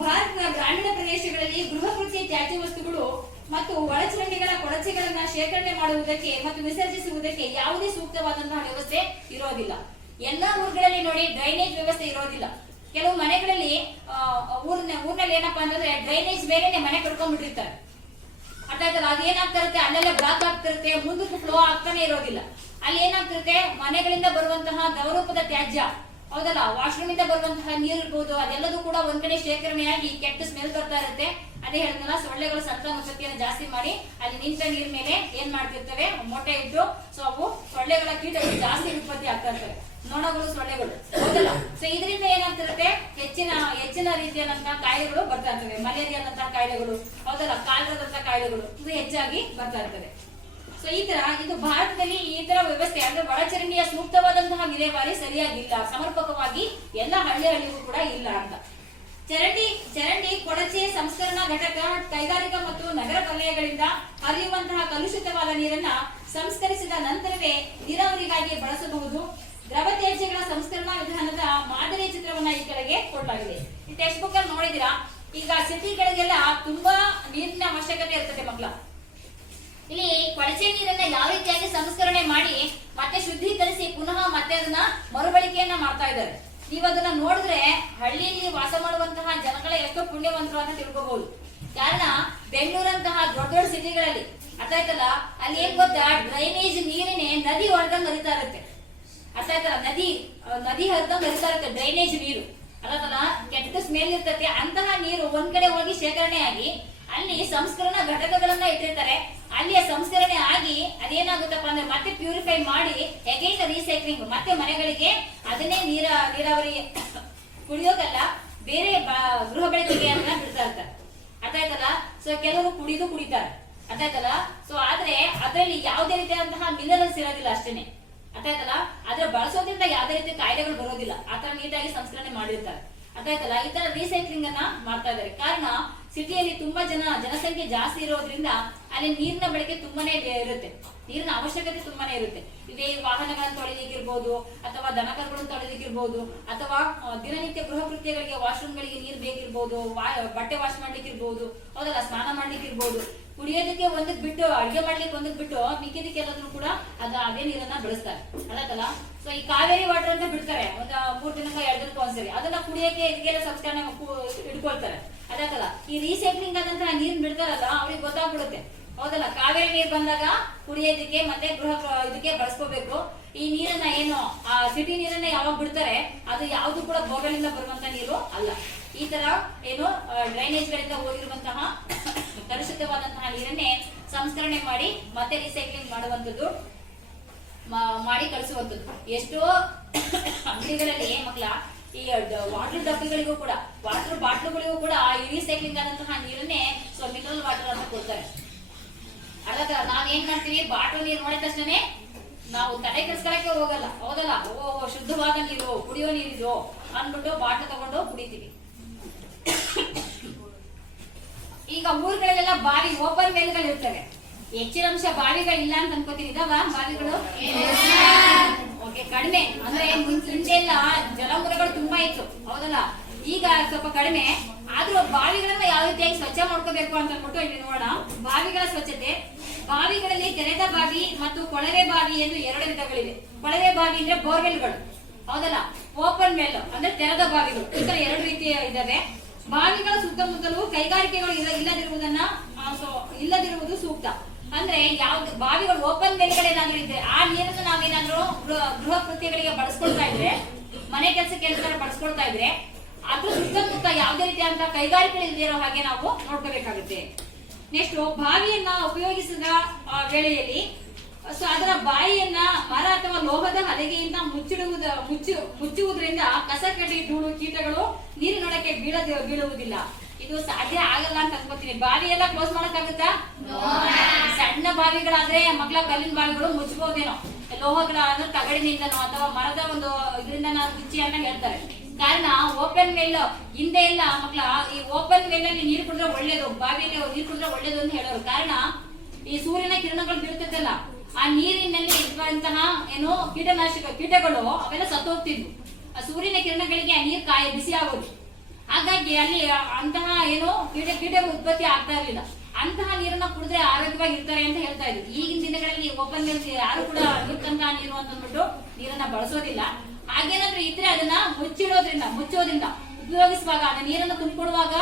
ಭಾರತದ ಗ್ರಾಮೀಣ ಪ್ರದೇಶಗಳಲ್ಲಿ ಗೃಹ ಕೃಷಿ ತ್ಯಾಜ್ಯ ವಸ್ತುಗಳು ಮತ್ತು ಒಳಚರಂಡಿಗಳ ಕೊಳಚೆಗಳನ್ನ ಶೇಖರಣೆ ಮಾಡುವುದಕ್ಕೆ ಮತ್ತು ವಿಸರ್ಜಿಸುವುದಕ್ಕೆ ಯಾವುದೇ ಸೂಕ್ತವಾದಂತಹ ವ್ಯವಸ್ಥೆ ಇರೋದಿಲ್ಲ. ಎಲ್ಲಾ ಊರುಗಳಲ್ಲಿ ನೋಡಿ ಡ್ರೈನೇಜ್ ವ್ಯವಸ್ಥೆ ಇರೋದಿಲ್ಲ. ಕೆಲವು ಮನೆಗಳಲ್ಲಿ ಊರಿನಲ್ಲಿ ಏನಪ್ಪಾ ಅಂತಂದ್ರೆ ಡ್ರೈನೇಜ್ ಮೇಲೆನೆ ಮನೆ ಕಟ್ಕೊಂಡ್ಬಿಟ್ಟಿರ್ತಾರೆ. ಅರ್ಥ ಆಯ್ತಲ್ಲ? ಅದೇನಾಗ್ತಾ ಇರುತ್ತೆ, ಅಲ್ಲೆಲ್ಲ ಬ್ಲಾಕ್ ಆಗ್ತಿರುತ್ತೆ, ಮುಂದಕ್ಕೆ ಫ್ಲೋ ಆಗ್ತಾನೆ ಇರೋದಿಲ್ಲ. ಅಲ್ಲಿ ಏನಾಗ್ತಿರುತ್ತೆ, ಮನೆಗಳಿಂದ ಬರುವಂತಹ ದ್ರವರೂಪದ ತ್ಯಾಜ್ಯ, ಹೌದಲ್ಲ, ವಾಶ್ರೂಮ್ ಇಂದ ಬರುವಂತಹ ನೀರು ಇರ್ಬೋದು, ಅದೆಲ್ಲದೂ ಕೂಡ ಒಂದ್ ಕಡೆ ಶೇಖರಣೆಯಾಗಿ ಕೆಟ್ಟ ಸ್ಮೆಲ್ ಬರ್ತಾ ಇರುತ್ತೆ. ಅದೇ ಹೇಳಿದ್ನಲ್ಲ, ಸೊಳ್ಳೆಗಳು ಸಂತಾನೋತ್ಪತ್ತಿಯನ್ನು ಜಾಸ್ತಿ ಮಾಡಿ ಅಲ್ಲಿ ನಿಂತ ನೀರ್ ಮೇಲೆ ಏನ್ ಮಾಡ್ತಿರ್ತವೆ, ಮೊಟ್ಟೆ ಇಟ್ಟು ಸೊ ಅವು ಸೊಳ್ಳೆಗಳ ಕೀಟಗಳು ಜಾಸ್ತಿ ಉತ್ಪತ್ತಿ ಆಗ್ತಾ ಇರ್ತವೆ, ನೊಣಗಳು, ಸೊಳ್ಳೆಗಳು, ಹೌದಲ್ಲ? ಸೊ ಇದರಿಂದ ಏನಾಗ್ತಿರುತ್ತೆ, ಹೆಚ್ಚಿನ ರೀತಿಯಾದಂತಹ ಕಾಯಿಲೆಗಳು ಬರ್ತಾ ಇರ್ತವೆ. ಮಲೇರಿಯಾದಂತಹ ಕಾಯಿಲೆಗಳು, ಹೌದಲ್ಲ, ಕಾಲರದಂತಹ ಕಾಯಿಲೆಗಳು ಇದು ಹೆಚ್ಚಾಗಿ ಬರ್ತಾ ಇರ್ತವೆ. ಸೊ ಈ ತರ ಇದು ಭಾರತದಲ್ಲಿ ಈ ತರ ವ್ಯವಸ್ಥೆ ಅಂದ್ರೆ ಒಳಚರಂಡಿಯ ಸೂಕ್ತವಾದಂತಹ ವಿಲೇವಾರಿ ಸರಿಯಾಗಿಲ್ಲ, ಸಮರ್ಪಕವಾಗಿ ಎಲ್ಲ ಹಳ್ಳಿಗೂ ಕೂಡ ಇಲ್ಲ ಅಂತ. ಚರಂಡಿ ಕೊಳಚೆ ಸಂಸ್ಕರಣಾ ಘಟಕ ಕೈಗಾರಿಕಾ ಮತ್ತು ನಗರ ವಲಯಗಳಿಂದ ಹರಿಯುವಂತಹ ಕಲುಷಿತವಾದ ನೀರನ್ನ ಸಂಸ್ಕರಿಸಿದ ನಂತರವೇ ನೀರಾವರಿಗಾಗಿ ಬಳಸಬಹುದು. ದ್ರವ ತ್ಯಾಜ್ಯಗಳ ಸಂಸ್ಕರಣಾ ವಿಧಾನದ ಮಾದರಿ ಚಿತ್ರವನ್ನ ಈ ಕೆಳಗೆ ಕೊಡಲಾಗಿದೆ. ಈ ಟೆಕ್ಸ್ಟ್ ಬುಕ್ ಅಲ್ಲಿ ನೋಡಿದಿರಾ, ಈಗ ಸಿಟಿಗಳಿಗೆಲ್ಲ ತುಂಬಾ ನೀರಿನ ಅವಶ್ಯಕತೆ ಇರ್ತದೆ ಮಕ್ಕಳ. ಇಲ್ಲಿ ಕೊಳಚೆ ನೀರನ್ನ ಯಾವ ರೀತಿಯಾಗಿ ಸಂಸ್ಕರಣೆ ಮಾಡಿ ಮತ್ತೆ ಶುದ್ಧೀಕರಿಸಿ ಪುನಃ ಮತ್ತೆ ಅದನ್ನ ಮರುಬಳಕೆಯನ್ನ ಮಾಡ್ತಾ ಇದ್ದಾರೆ. ನೀವು ಅದನ್ನ ನೋಡಿದ್ರೆ ಹಳ್ಳಿಯಲ್ಲಿ ವಾಸ ಮಾಡುವಂತಹ ಜನಗಳ ಎಷ್ಟೋ ಪುಣ್ಯವಂತರು ಅಂತ ತಿಳ್ಕೋಬಹುದು. ಕಾರಣ ಬೆಂಗಳೂರಂತಹ ದೊಡ್ಡ ದೊಡ್ಡ ಸಿಟಿಗಳಲ್ಲಿ ಅರ್ಥ ಆಯ್ತಲ್ಲ, ಅಲ್ಲಿ ಏನ್ ಗೊತ್ತಾ, ಡ್ರೈನೇಜ್ ನೀರಿನೇ ನದಿ ಹೊರದಂಗ್ ಹರಿತಾ ಇರುತ್ತೆ. ಅರ್ಥ ಆಯ್ತಲ್ಲ, ನದಿ ಹರಿದಂಗ್ ಹರಿತಾ ಇರುತ್ತೆ ಡ್ರೈನೇಜ್ ನೀರು. ಅಲ್ಲದಲ್ಲ, ಕೆಟ್ಟ ಸ್ಮೆಲ್ ಇರ್ತೈತೆ. ಅಂತಹ ನೀರು ಒಂದ್ ಕಡೆ ಹೋಗಿ ಶೇಖರಣೆ ಆಗಿ ಅಲ್ಲಿ ಸಂಸ್ಕರಣಾ ಘಟಕಗಳನ್ನ ಇಟ್ಟಿರ್ತಾರೆ. ಅಲ್ಲಿಯ ಸಂಸ್ಕರಣೆ ಆಗಿ ಅದೇನಾಗುತ್ತಪ್ಪ ಅಂದ್ರೆ ಮತ್ತೆ ಪ್ಯೂರಿಫೈ ಮಾಡಿ ಅಗೈನ್ ರೀಸೈಕ್ಲಿಂಗ್ ಮತ್ತೆ ಮನೆಗಳಿಗೆ ಅದನ್ನೇ ನೀರಾವರಿ ಕುಡಿಯೋಕಲ್ಲ, ಬೇರೆ ಗೃಹ ಬಳಕೆಗೆ ಅಂತ ಬಿಡ್ತಾ ಇರ್ತಾರೆ. ಅರ್ಥ ಆಯ್ತಲ್ಲ? ಸೊ ಕೆಲವರು ಕುಡಿತಾರೆ. ಅರ್ಥ ಆಯ್ತಲ್ಲ? ಸೊ ಆದ್ರೆ ಅದರಲ್ಲಿ ಯಾವುದೇ ರೀತಿಯಾದಂತಹ ಮಿನರಲ್ಸ್ ಇರೋದಿಲ್ಲ ಅಷ್ಟೇನೆ. ಅರ್ಥ ಆಯ್ತಲ್ಲ? ಅದ್ರ ಬಳಸೋದ್ರಿಂದ ಯಾವುದೇ ರೀತಿ ಕಾಯಿಲೆಗಳು ಬರೋದಿಲ್ಲ. ಆತರ ನೀಟಾಗಿ ಸಂಸ್ಕರಣೆ ಮಾಡಿರ್ತಾರೆ. ಅರ್ಥ ಆಯ್ತಲ್ಲ? ಈ ತರ ರೀಸೈಕ್ಲಿಂಗ್ ಅನ್ನ ಮಾಡ್ತಾ ಇದ್ದಾರೆ. ಕಾರಣ ಸಿಟಿಯಲ್ಲಿ ತುಂಬಾ ಜನಸಂಖ್ಯೆ ಜಾಸ್ತಿ ಇರೋದ್ರಿಂದ ಅಲ್ಲಿ ನೀರಿನ ಬಳಕೆ ತುಂಬಾನೇ ಇರುತ್ತೆ, ನೀರಿನ ಅವಶ್ಯಕತೆ ತುಂಬಾನೇ ಇರುತ್ತೆ. ಇದೇ ವಾಹನಗಳನ್ನು ತೊಳೆದಿಕ್ಕಿರ್ಬೋದು, ಅಥವಾ ದನಕರುಗಳನ್ನು ತೊಳೆದಿಕ್ಕಿರ್ಬೋದು, ಅಥವಾ ದಿನನಿತ್ಯ ಗೃಹ ಕೃತ್ಯಗಳಿಗೆ ವಾಶ್ರೂಮ್ಗಳಿಗೆ ನೀರು ಬೇಕಿರ್ಬೋದು, ಬಟ್ಟೆ ವಾಶ್ ಮಾಡ್ಲಿಕ್ಕಿರ್ಬೋದು, ಹೌದಲ್ಲ, ಸ್ನಾನ ಮಾಡ್ಲಿಕ್ಕಿರ್ಬೋದು. ಕುಡಿಯೋದಕ್ಕೆ ಒಂದಕ್ಕೆ ಬಿಟ್ಟು, ಅಡಿಗೆ ಮಾಡ್ಲಿಕ್ಕೆ ಒಂದಕ್ಕೆ ಬಿಟ್ಟು ಮಿಕ್ಕಿದಕ್ಕೆ ಎಲ್ಲಾದ್ರೂ ಕೂಡ ಅದೇ ನೀರನ್ನ ಬಳಸ್ತಾರೆ, ಅಲ್ಲತ್ತಲ್ಲ. ಸೊ ಈ ಕಾವೇರಿ ವಾಟರ್ ಅಂತ ಬಿಡ್ತಾರೆ, ಒಂದು 3 ದಿನಕ್ಕೆ 2 ದಿನಕ್ಕೆ ಒಂದ್ಸರಿ, ಅದನ್ನ ಕುಡಿಯಕ್ಕೆ ಇದಕ್ಕೆಲ್ಲ ಸಂಸ್ಕರಣೆ ಇಟ್ಕೊಳ್ತಾರೆ, ಅದಕ್ಕಲ್ಲ. ಈ ರೀಸೈಕ್ಲಿಂಗ್ ಆದಂತಹ ನೀರ್ ಬಿಡ್ತಾರಲ್ಲ, ಅವ್ರಿಗೆ ಗೊತ್ತಾಗ್ಬಿಡುತ್ತೆ, ಹೌದಲ್ಲ, ಕಾವೇರಿ ನೀರ್ ಬಂದಾಗ ಕುಡಿಯೋದಕ್ಕೆ ಮತ್ತೆ ಇದಕ್ಕೆ ಬಳಸ್ಕೋಬೇಕು. ಈ ನೀರನ್ನ ಏನು ಆ ಸಿಟಿ ನೀರನ್ನ ಯಾವಾಗ ಬಿಡ್ತಾರೆ, ಅದು ಯಾವ್ದು ಕೂಡ ಬೋರ್ವೆಲ್ ಇಂದ ಬರುವಂತ ನೀರು ಅಲ್ಲ. ಈ ತರ ಏನು ಡ್ರೈನೇಜ್ ಗಳಿಂದ ಹೋಗಿರುವಂತಹ ಕಲುಷಿತವಾದಂತಹ ನೀರನ್ನೇ ಸಂಸ್ಕರಣೆ ಮಾಡಿ ಮತ್ತೆ ರೀಸೈಕ್ಲಿಂಗ್ ಮಾಡುವಂತದ್ದು, ಮಾಡಿ ಕಳಿಸುವಂತದ್ದು. ಎಷ್ಟೋ ಅಂಗಡಿಗಳಲ್ಲಿ ಮಕ್ಕಳ ಈ ವಾಟರ್ ಡಬ್ಬಿಗಳಿಗೂ ಕೂಡ, ವಾಟರ್ ಬಾಟ್ಲುಗಳಿಗೂ ಕೂಡ ಈ ರೀಸೈಕ್ಲಿಂಗ್ ಆದಂತಹ ನೀರನ್ನೇ ಮಿನರಲ್ ವಾಟರ್ ಅಂತ ಕೊಡ್ತಾರೆ. ಅರ್ಧ ನಾವೇನ್ ಮಾಡ್ತೀವಿ, ಬಾಟ್ಲು ನೀರು ನೋಡಿದ ತಕ್ಷಣ ನಾವು ತಲೆ ಕೆಡಿಸ್ಕೊಳಕ್ಕೆ ಹೋಗಲ್ಲ, ಹೌದಲ್ಲ, ಶುದ್ಧವಾದ ನೀರು, ಕುಡಿಯೋ ನೀರಿದು ಅಂದ್ಬಿಟ್ಟು ಬಾಟ್ಲು ತಗೊಂಡು ಕುಡಿತೀವಿ. ಈಗ ಊರುಗಳಲ್ಲೆಲ್ಲ ಬಾವಿ ಓಪನ್ ವೆಲ್ಗಳು ಇರ್ತವೆ, ಹೆಚ್ಚಿನ ಅಂಶ ಬಾವಿಗಳಿಲ್ಲ ಅಂತ ಅನ್ಕೋತೀನಿ. ಇದಾವ ಬಾವಿಗಳು? ಓಕೆ, ಕಡಿಮೆ. ಅಂದ್ರೆ ಹಿಂದೆಲ್ಲ ಜಲಮೂಲಗಳು ತುಂಬಾ ಇತ್ತು, ಹೌದಲ್ಲ, ಈಗ ಸ್ವಲ್ಪ ಕಡಿಮೆ. ಆದ್ರೂ ಬಾವಿಗಳನ್ನ ಯಾವ ರೀತಿಯಾಗಿ ಸ್ವಚ್ಛ ಮಾಡ್ಕೋಬೇಕು ಅಂತ ಅನ್ಬಿಟ್ಟು ಇಲ್ಲಿ ನೋಡೋಣ. ಬಾವಿಗಳ ಸ್ವಚ್ಛತೆ. ಬಾವಿಗಳಲ್ಲಿ ತೆರೆದ ಬಾವಿ ಮತ್ತು ಕೊಳವೆ ಬಾವಿ ಎಂದು 2 ವಿಧಗಳಿವೆ. ಕೊಳವೆ ಬಾವಿ ಅಂದ್ರೆ ಬೋರ್ವೆಲ್ಗಳು, ಹೌದಲ್ಲ, ಓಪನ್ ವೆಲ್ ಅಂದ್ರೆ ತೆರೆದ ಬಾವಿಗಳು. ಈ ತರ 2 ರೀತಿಯ ಇದಾವೆ. ಬಾವಿಗಳ ಸುತ್ತಮುತ್ತಲೂ ಕೈಗಾರಿಕೆಗಳು ಇಲ್ಲದಿರುವುದು ಸೂಕ್ತ. ಅಂದ್ರೆ ಯಾವ್ದು ಬಾವಿಗಳು ಓಪನ್ ವೆಲ್ಗಳೇನಾದ್ರೂ ಇದ್ರೆ ಆ ನೀರನ್ನು ನಾವೇನಾದ್ರೂ ಗೃಹ ಕೃತ್ಯಗಳಿಗೆ ಬಳಸ್ಕೊಳ್ತಾ ಇದ್ರೆ, ಮನೆ ಕೆಲಸಕ್ಕೆ ಬಳಸ್ಕೊಳ್ತಾ ಇದ್ರೆ, ಅದು ಸುತ್ತಮುತ್ತ ಯಾವುದೇ ರೀತಿಯಾದಂತಹ ಕೈಗಾರಿಕೆಗಳು ಇರೋ ಹಾಗೆ ನಾವು ನೋಡ್ಕೋಬೇಕಾಗುತ್ತೆ. ನೆಕ್ಸ್ಟ್, ಬಾವಿಯನ್ನ ಉಪಯೋಗಿಸಿದ ವೇಳೆಯಲ್ಲಿ ಅದರ ಬಾಯಿಯನ್ನ ಮರ ಅಥವಾ ಲೋಹದ ಹಲಗೆಯಿಂದ ಮುಚ್ಚುವುದರಿಂದ ಕಸ ಕಡ್ಡಿ, ಧೂಳು, ಕೀಟಗಳು ನೀರಿನೊಳಕ್ಕೆ ಬೀಳುವುದಿಲ್ಲ. ಇದು ಸಾಧ್ಯ ಆಗಲ್ಲ ಅಂತ ಅನ್ಕೋತೀನಿ. ಬಾವಿ ಎಲ್ಲ ಕ್ಲೋಸ್ ಮಾಡಕ್ಕಾಗುತ್ತಾ? ಸಣ್ಣ ಬಾವಿಗಳಾದ್ರೆ ಮಕ್ಕಳ ಕಲ್ಲಿನ ಬಾವಿಗಳು ಮುಚ್ಚಬಹುದೇನೋ, ಲೋಹಗಳ ತಗಡಿನಿಂದನೋ ಅಥವಾ ಮರದ ಒಂದು ಇದರಿಂದ ಮುಚ್ಚಿ ಅಂತ ಹೇಳ್ತಾರೆ. ಕಾರಣ ಓಪನ್ ವೆಲ್ ಹಿಂದೆ ಎಲ್ಲ ಮಕ್ಕಳ ಈ ಓಪನ್ ವೆಲ್ ಅಲ್ಲಿ ನೀರು ಕುಡಿದ್ರೆ ಒಳ್ಳೇದು, ಬಾವಿಯಲ್ಲಿ ನೀರು ಕುಡಿದ್ರೆ ಒಳ್ಳೇದು ಅಂತ ಹೇಳೋರು. ಕಾರಣ ಈ ಸೂರ್ಯನ ಕಿರಣಗಳು ಬೀಳ್ತದಲ್ಲ, ಆ ನೀರಿನಲ್ಲಿ ಇರುವಂತಹ ಏನು ಕೀಟಗಳು ಅವೆಲ್ಲ ಸತ್ತೋಗ್ತಿದ್ವು. ಆ ಸೂರ್ಯನ ಕಿರಣಗಳಿಗೆ ಆ ನೀರು ಬಿಸಿ ಆಗೋದು. ಹಾಗಾಗಿ ಅಲ್ಲಿ ಅಂತಹ ಏನು ಕೀಟಗಳು ಉತ್ಪತ್ತಿ ಆಗ್ತಾ ಇರಲಿಲ್ಲ. ಅಂತಹ ನೀರನ್ನ ಕುಡಿದ್ರೆ ಆರೋಗ್ಯವಾಗಿ ಇರ್ತಾರೆ ಅಂತ ಹೇಳ್ತಾ ಇದ್ರು. ಈಗಿನ ದಿನಗಳಲ್ಲಿ ಓಪನ್ ವೆಲ್ ಯಾರು ಕೂಡ ಇರ್ತಂತಹ ನೀರು ಅಂತ ಅಂದ್ಬಿಟ್ಟು ನೀರನ್ನ ಬಳಸೋದಿಲ್ಲ. ಹಾಗೇನಾದ್ರೂ ಇದ್ರೆ ಅದನ್ನ ಮುಚ್ಚೋದ್ರಿಂದ ಉಪಯೋಗಿಸುವಾಗ ಅದನ್ನ ನೀರನ್ನು ತುಂಬಿಕೊಡುವಾಗ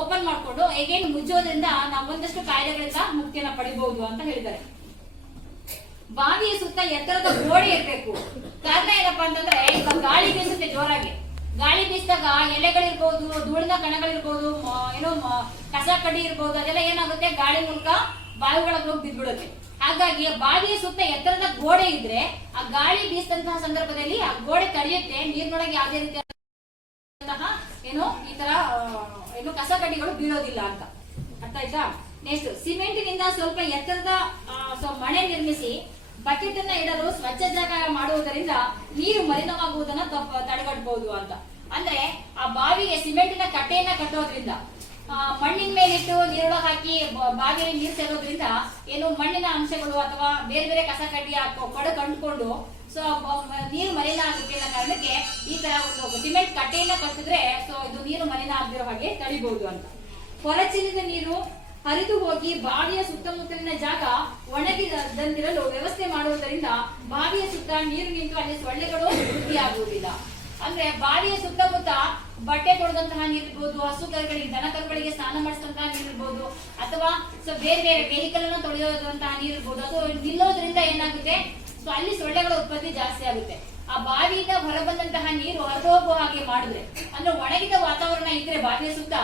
ಓಪನ್ ಮಾಡ್ಕೊಂಡು ಹೇಗೇನು ಮುಚ್ಚೋದ್ರಿಂದ ನಾವು ಒಂದಷ್ಟು ಕಾಯಿಲೆಗಳಿಂದ ಮುಕ್ತಿಯನ್ನ ಪಡಿಬಹುದು ಅಂತ ಹೇಳಿದ್ದಾರೆ. ಬಾವಿಯ ಸುತ್ತ ಎತ್ತರದ ಗೋಡೆ ಇರಬೇಕು. ಕಾರಣ ಏನಪ್ಪಾ ಅಂತಂದ್ರೆ, ಈಗ ಗಾಳಿ ಬೀಸುತ್ತೆ ಜೋರಾಗಿ. ಗಾಳಿ ಬೀಸಿದಾಗ ಎಲೆಗಳಿರ್ಬೋದು, ಧೂಳಿನ ಕಣಗಳಿರ್ಬೋದು, ಏನೋ ಕಸ ಕಡ್ಡಿ ಇರ್ಬೋದು, ಅದೆಲ್ಲ ಏನಾಗುತ್ತೆ, ಗಾಳಿ ಮೂಲಕ ಬಾವಿಗಳಿಗೆ ಹೋಗಿ ಬಿದ್ಬಿಡುತ್ತೆ. ಹಾಗಾಗಿ ಬಾವಿಯ ಸುತ್ತ ಎತ್ತರದ ಗೋಡೆ ಇದ್ರೆ ಆ ಗಾಳಿ ಬೀಸಿದಂತಹ ಸಂದರ್ಭದಲ್ಲಿ ಆ ಗೋಡೆ ತಡೆಯುತ್ತೆ, ನೀರಿನೊಳಗೆ ಯಾವುದೇ ರೀತಿಯಾದಂತಹ ಏನೋ ಈ ತರ ಏನು ಕಸ ಕಡ್ಡಿಗಳು ಬೀಳೋದಿಲ್ಲ ಅಂತ. ಅರ್ಥ ಆಯ್ತಾ? ನೆಕ್ಸ್ಟ್, ಸಿಮೆಂಟಿನಿಂದ ಸ್ವಲ್ಪ ಎತ್ತರದ ಮಣೆ ನಿರ್ಮಿಸಿ ಬಕೆಟ್ ಅನ್ನ ಇಡಲು ಸ್ವಚ್ಛ ಜಾಗ ಮಾಡುವುದರಿಂದ ನೀರು ಮಲಿನವಾಗುವುದನ್ನ ತಡೆಗಟ್ಟಬಹುದು ಅಂತ. ಅಂದ್ರೆ ಆ ಬಾವಿಗೆ ಸಿಮೆಂಟಿನ ಕಟ್ಟೆಯನ್ನ ಕಟ್ಟೋದ್ರಿಂದ, ಮಣ್ಣಿನ ಮೇಲಿಟ್ಟು ನೀರೊಳಗೆ ಹಾಕಿ ಬಾವಿಯಲ್ಲಿ ನೀರು ಸೇರೋದ್ರಿಂದ ಏನು ಮಣ್ಣಿನ ಅಂಶಗಳು ಅಥವಾ ಬೇರೆ ಬೇರೆ ಕಸ ಕಡ್ಡಿ ಕೊಡಕ್ ಅಂಟ್ಕೊಂಡು ನೀರು ಮಲಿನ ಆಗುತ್ತೆ ಅನ್ನೋ ಕಾರಣಕ್ಕೆ ಈ ತರ ಒಂದು ಸಿಮೆಂಟ್ ಕಟ್ಟೆಯನ್ನ ಕಟ್ಟಿದ್ರೆ ಇದು ನೀರು ಮಲಿನ ಆಗದಿರೋ ಹಾಗೆ ತಡಿಬಹುದು ಅಂತ. ಹೊರಚೀಲದ ನೀರು ಹರಿದು ಹೋಗಿ ಬಾವಿಯ ಸುತ್ತಮುತ್ತಲಿನ ಜಾಗ ಒಣಗಿದಂತಿರಲು ವ್ಯವಸ್ಥೆ ಮಾಡುವುದರಿಂದ ಬಾವಿಯ ಸುತ್ತ ನೀರು ನಿಂತು ಅಲ್ಲಿ ಸೊಳ್ಳೆಗಳು ವೃದ್ಧಿಯಾಗುವುದಿಲ್ಲ. ಅಂದ್ರೆ ಬಾವಿಯ ಸುತ್ತಮುತ್ತ ಬಟ್ಟೆ ತೊಳೆದಂತಹ ನೀರಿರ್ಬೋದು, ಹಸು ಕರುಗಳಿಗೆ, ದನ ಕರುಗಳಿಗೆ ಸ್ನಾನ ಮಾಡಿಸಿದಂತಹ ನೀರಿರ್ಬೋದು, ಅಥವಾ ಬೇರೆ ಬೇರೆ ವೆಹಿಕಲ್ ಅನ್ನು ತೊಳೆಯುವಂತಹ ನೀರಿರ್ಬೋದು, ಅದು ನಿಲ್ಲೋದ್ರಿಂದ ಏನಾಗುತ್ತೆ, ಅಲ್ಲಿ ಸೊಳ್ಳೆಗಳ ಉತ್ಪತ್ತಿ ಜಾಸ್ತಿ ಆಗುತ್ತೆ. ಆ ಬಾವಿಯಿಂದ ಹೊರಬಂದಂತಹ ನೀರು ಹೊರಹೋಗುವ ಹಾಗೆ ಮಾಡಿದ್ರೆ, ಅಂದ್ರೆ ಒಣಗಿದ ವಾತಾವರಣ ಇದ್ರೆ ಬಾವಿಯ ಸುತ್ತ,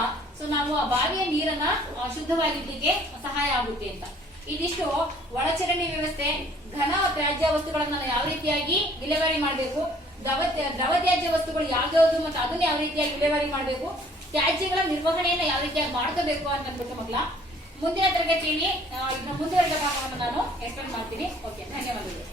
ನಾವು ಆ ಬಾವಿಯ ನೀರನ್ನ ಶುದ್ಧವಾಗಿಡ್ಲಿಕ್ಕೆ ಸಹಾಯ ಆಗುತ್ತೆ ಅಂತ. ಇದಿಷ್ಟು ಒಳಚರಂಡಿ ವ್ಯವಸ್ಥೆ. ಘನ ತ್ಯಾಜ್ಯ ವಸ್ತುಗಳನ್ನ ಯಾವ ರೀತಿಯಾಗಿ ವಿಲೇವಾರಿ ಮಾಡಬೇಕು, ದ್ರವ ತ್ಯಾಜ್ಯ ವಸ್ತುಗಳು ಯಾವ್ಯಾವ್ದು ಮತ್ತೆ ಅದನ್ನ ಯಾವ ರೀತಿಯಾಗಿ ವಿಲೇವಾರಿ ಮಾಡಬೇಕು, ತ್ಯಾಜ್ಯಗಳ ನಿರ್ವಹಣೆಯನ್ನ ಯಾವ ರೀತಿಯಾಗಿ ಮಾಡ್ಕೋಬೇಕು ಅಂತ ಅಂದ್ಬಿಟ್ಟು ಮಕ್ಕಳ ಮುಂದಿನ ತರಗತಿಯಲ್ಲಿ ಇದನ್ನ ಮುಂದುವರೆದ ಭಾಗವನ್ನು ನಾನು ಎಕ್ಸ್ಪ್ಲೇನ್ ಮಾಡ್ತೀನಿ. ಓಕೆ, ಧನ್ಯವಾದಗಳು.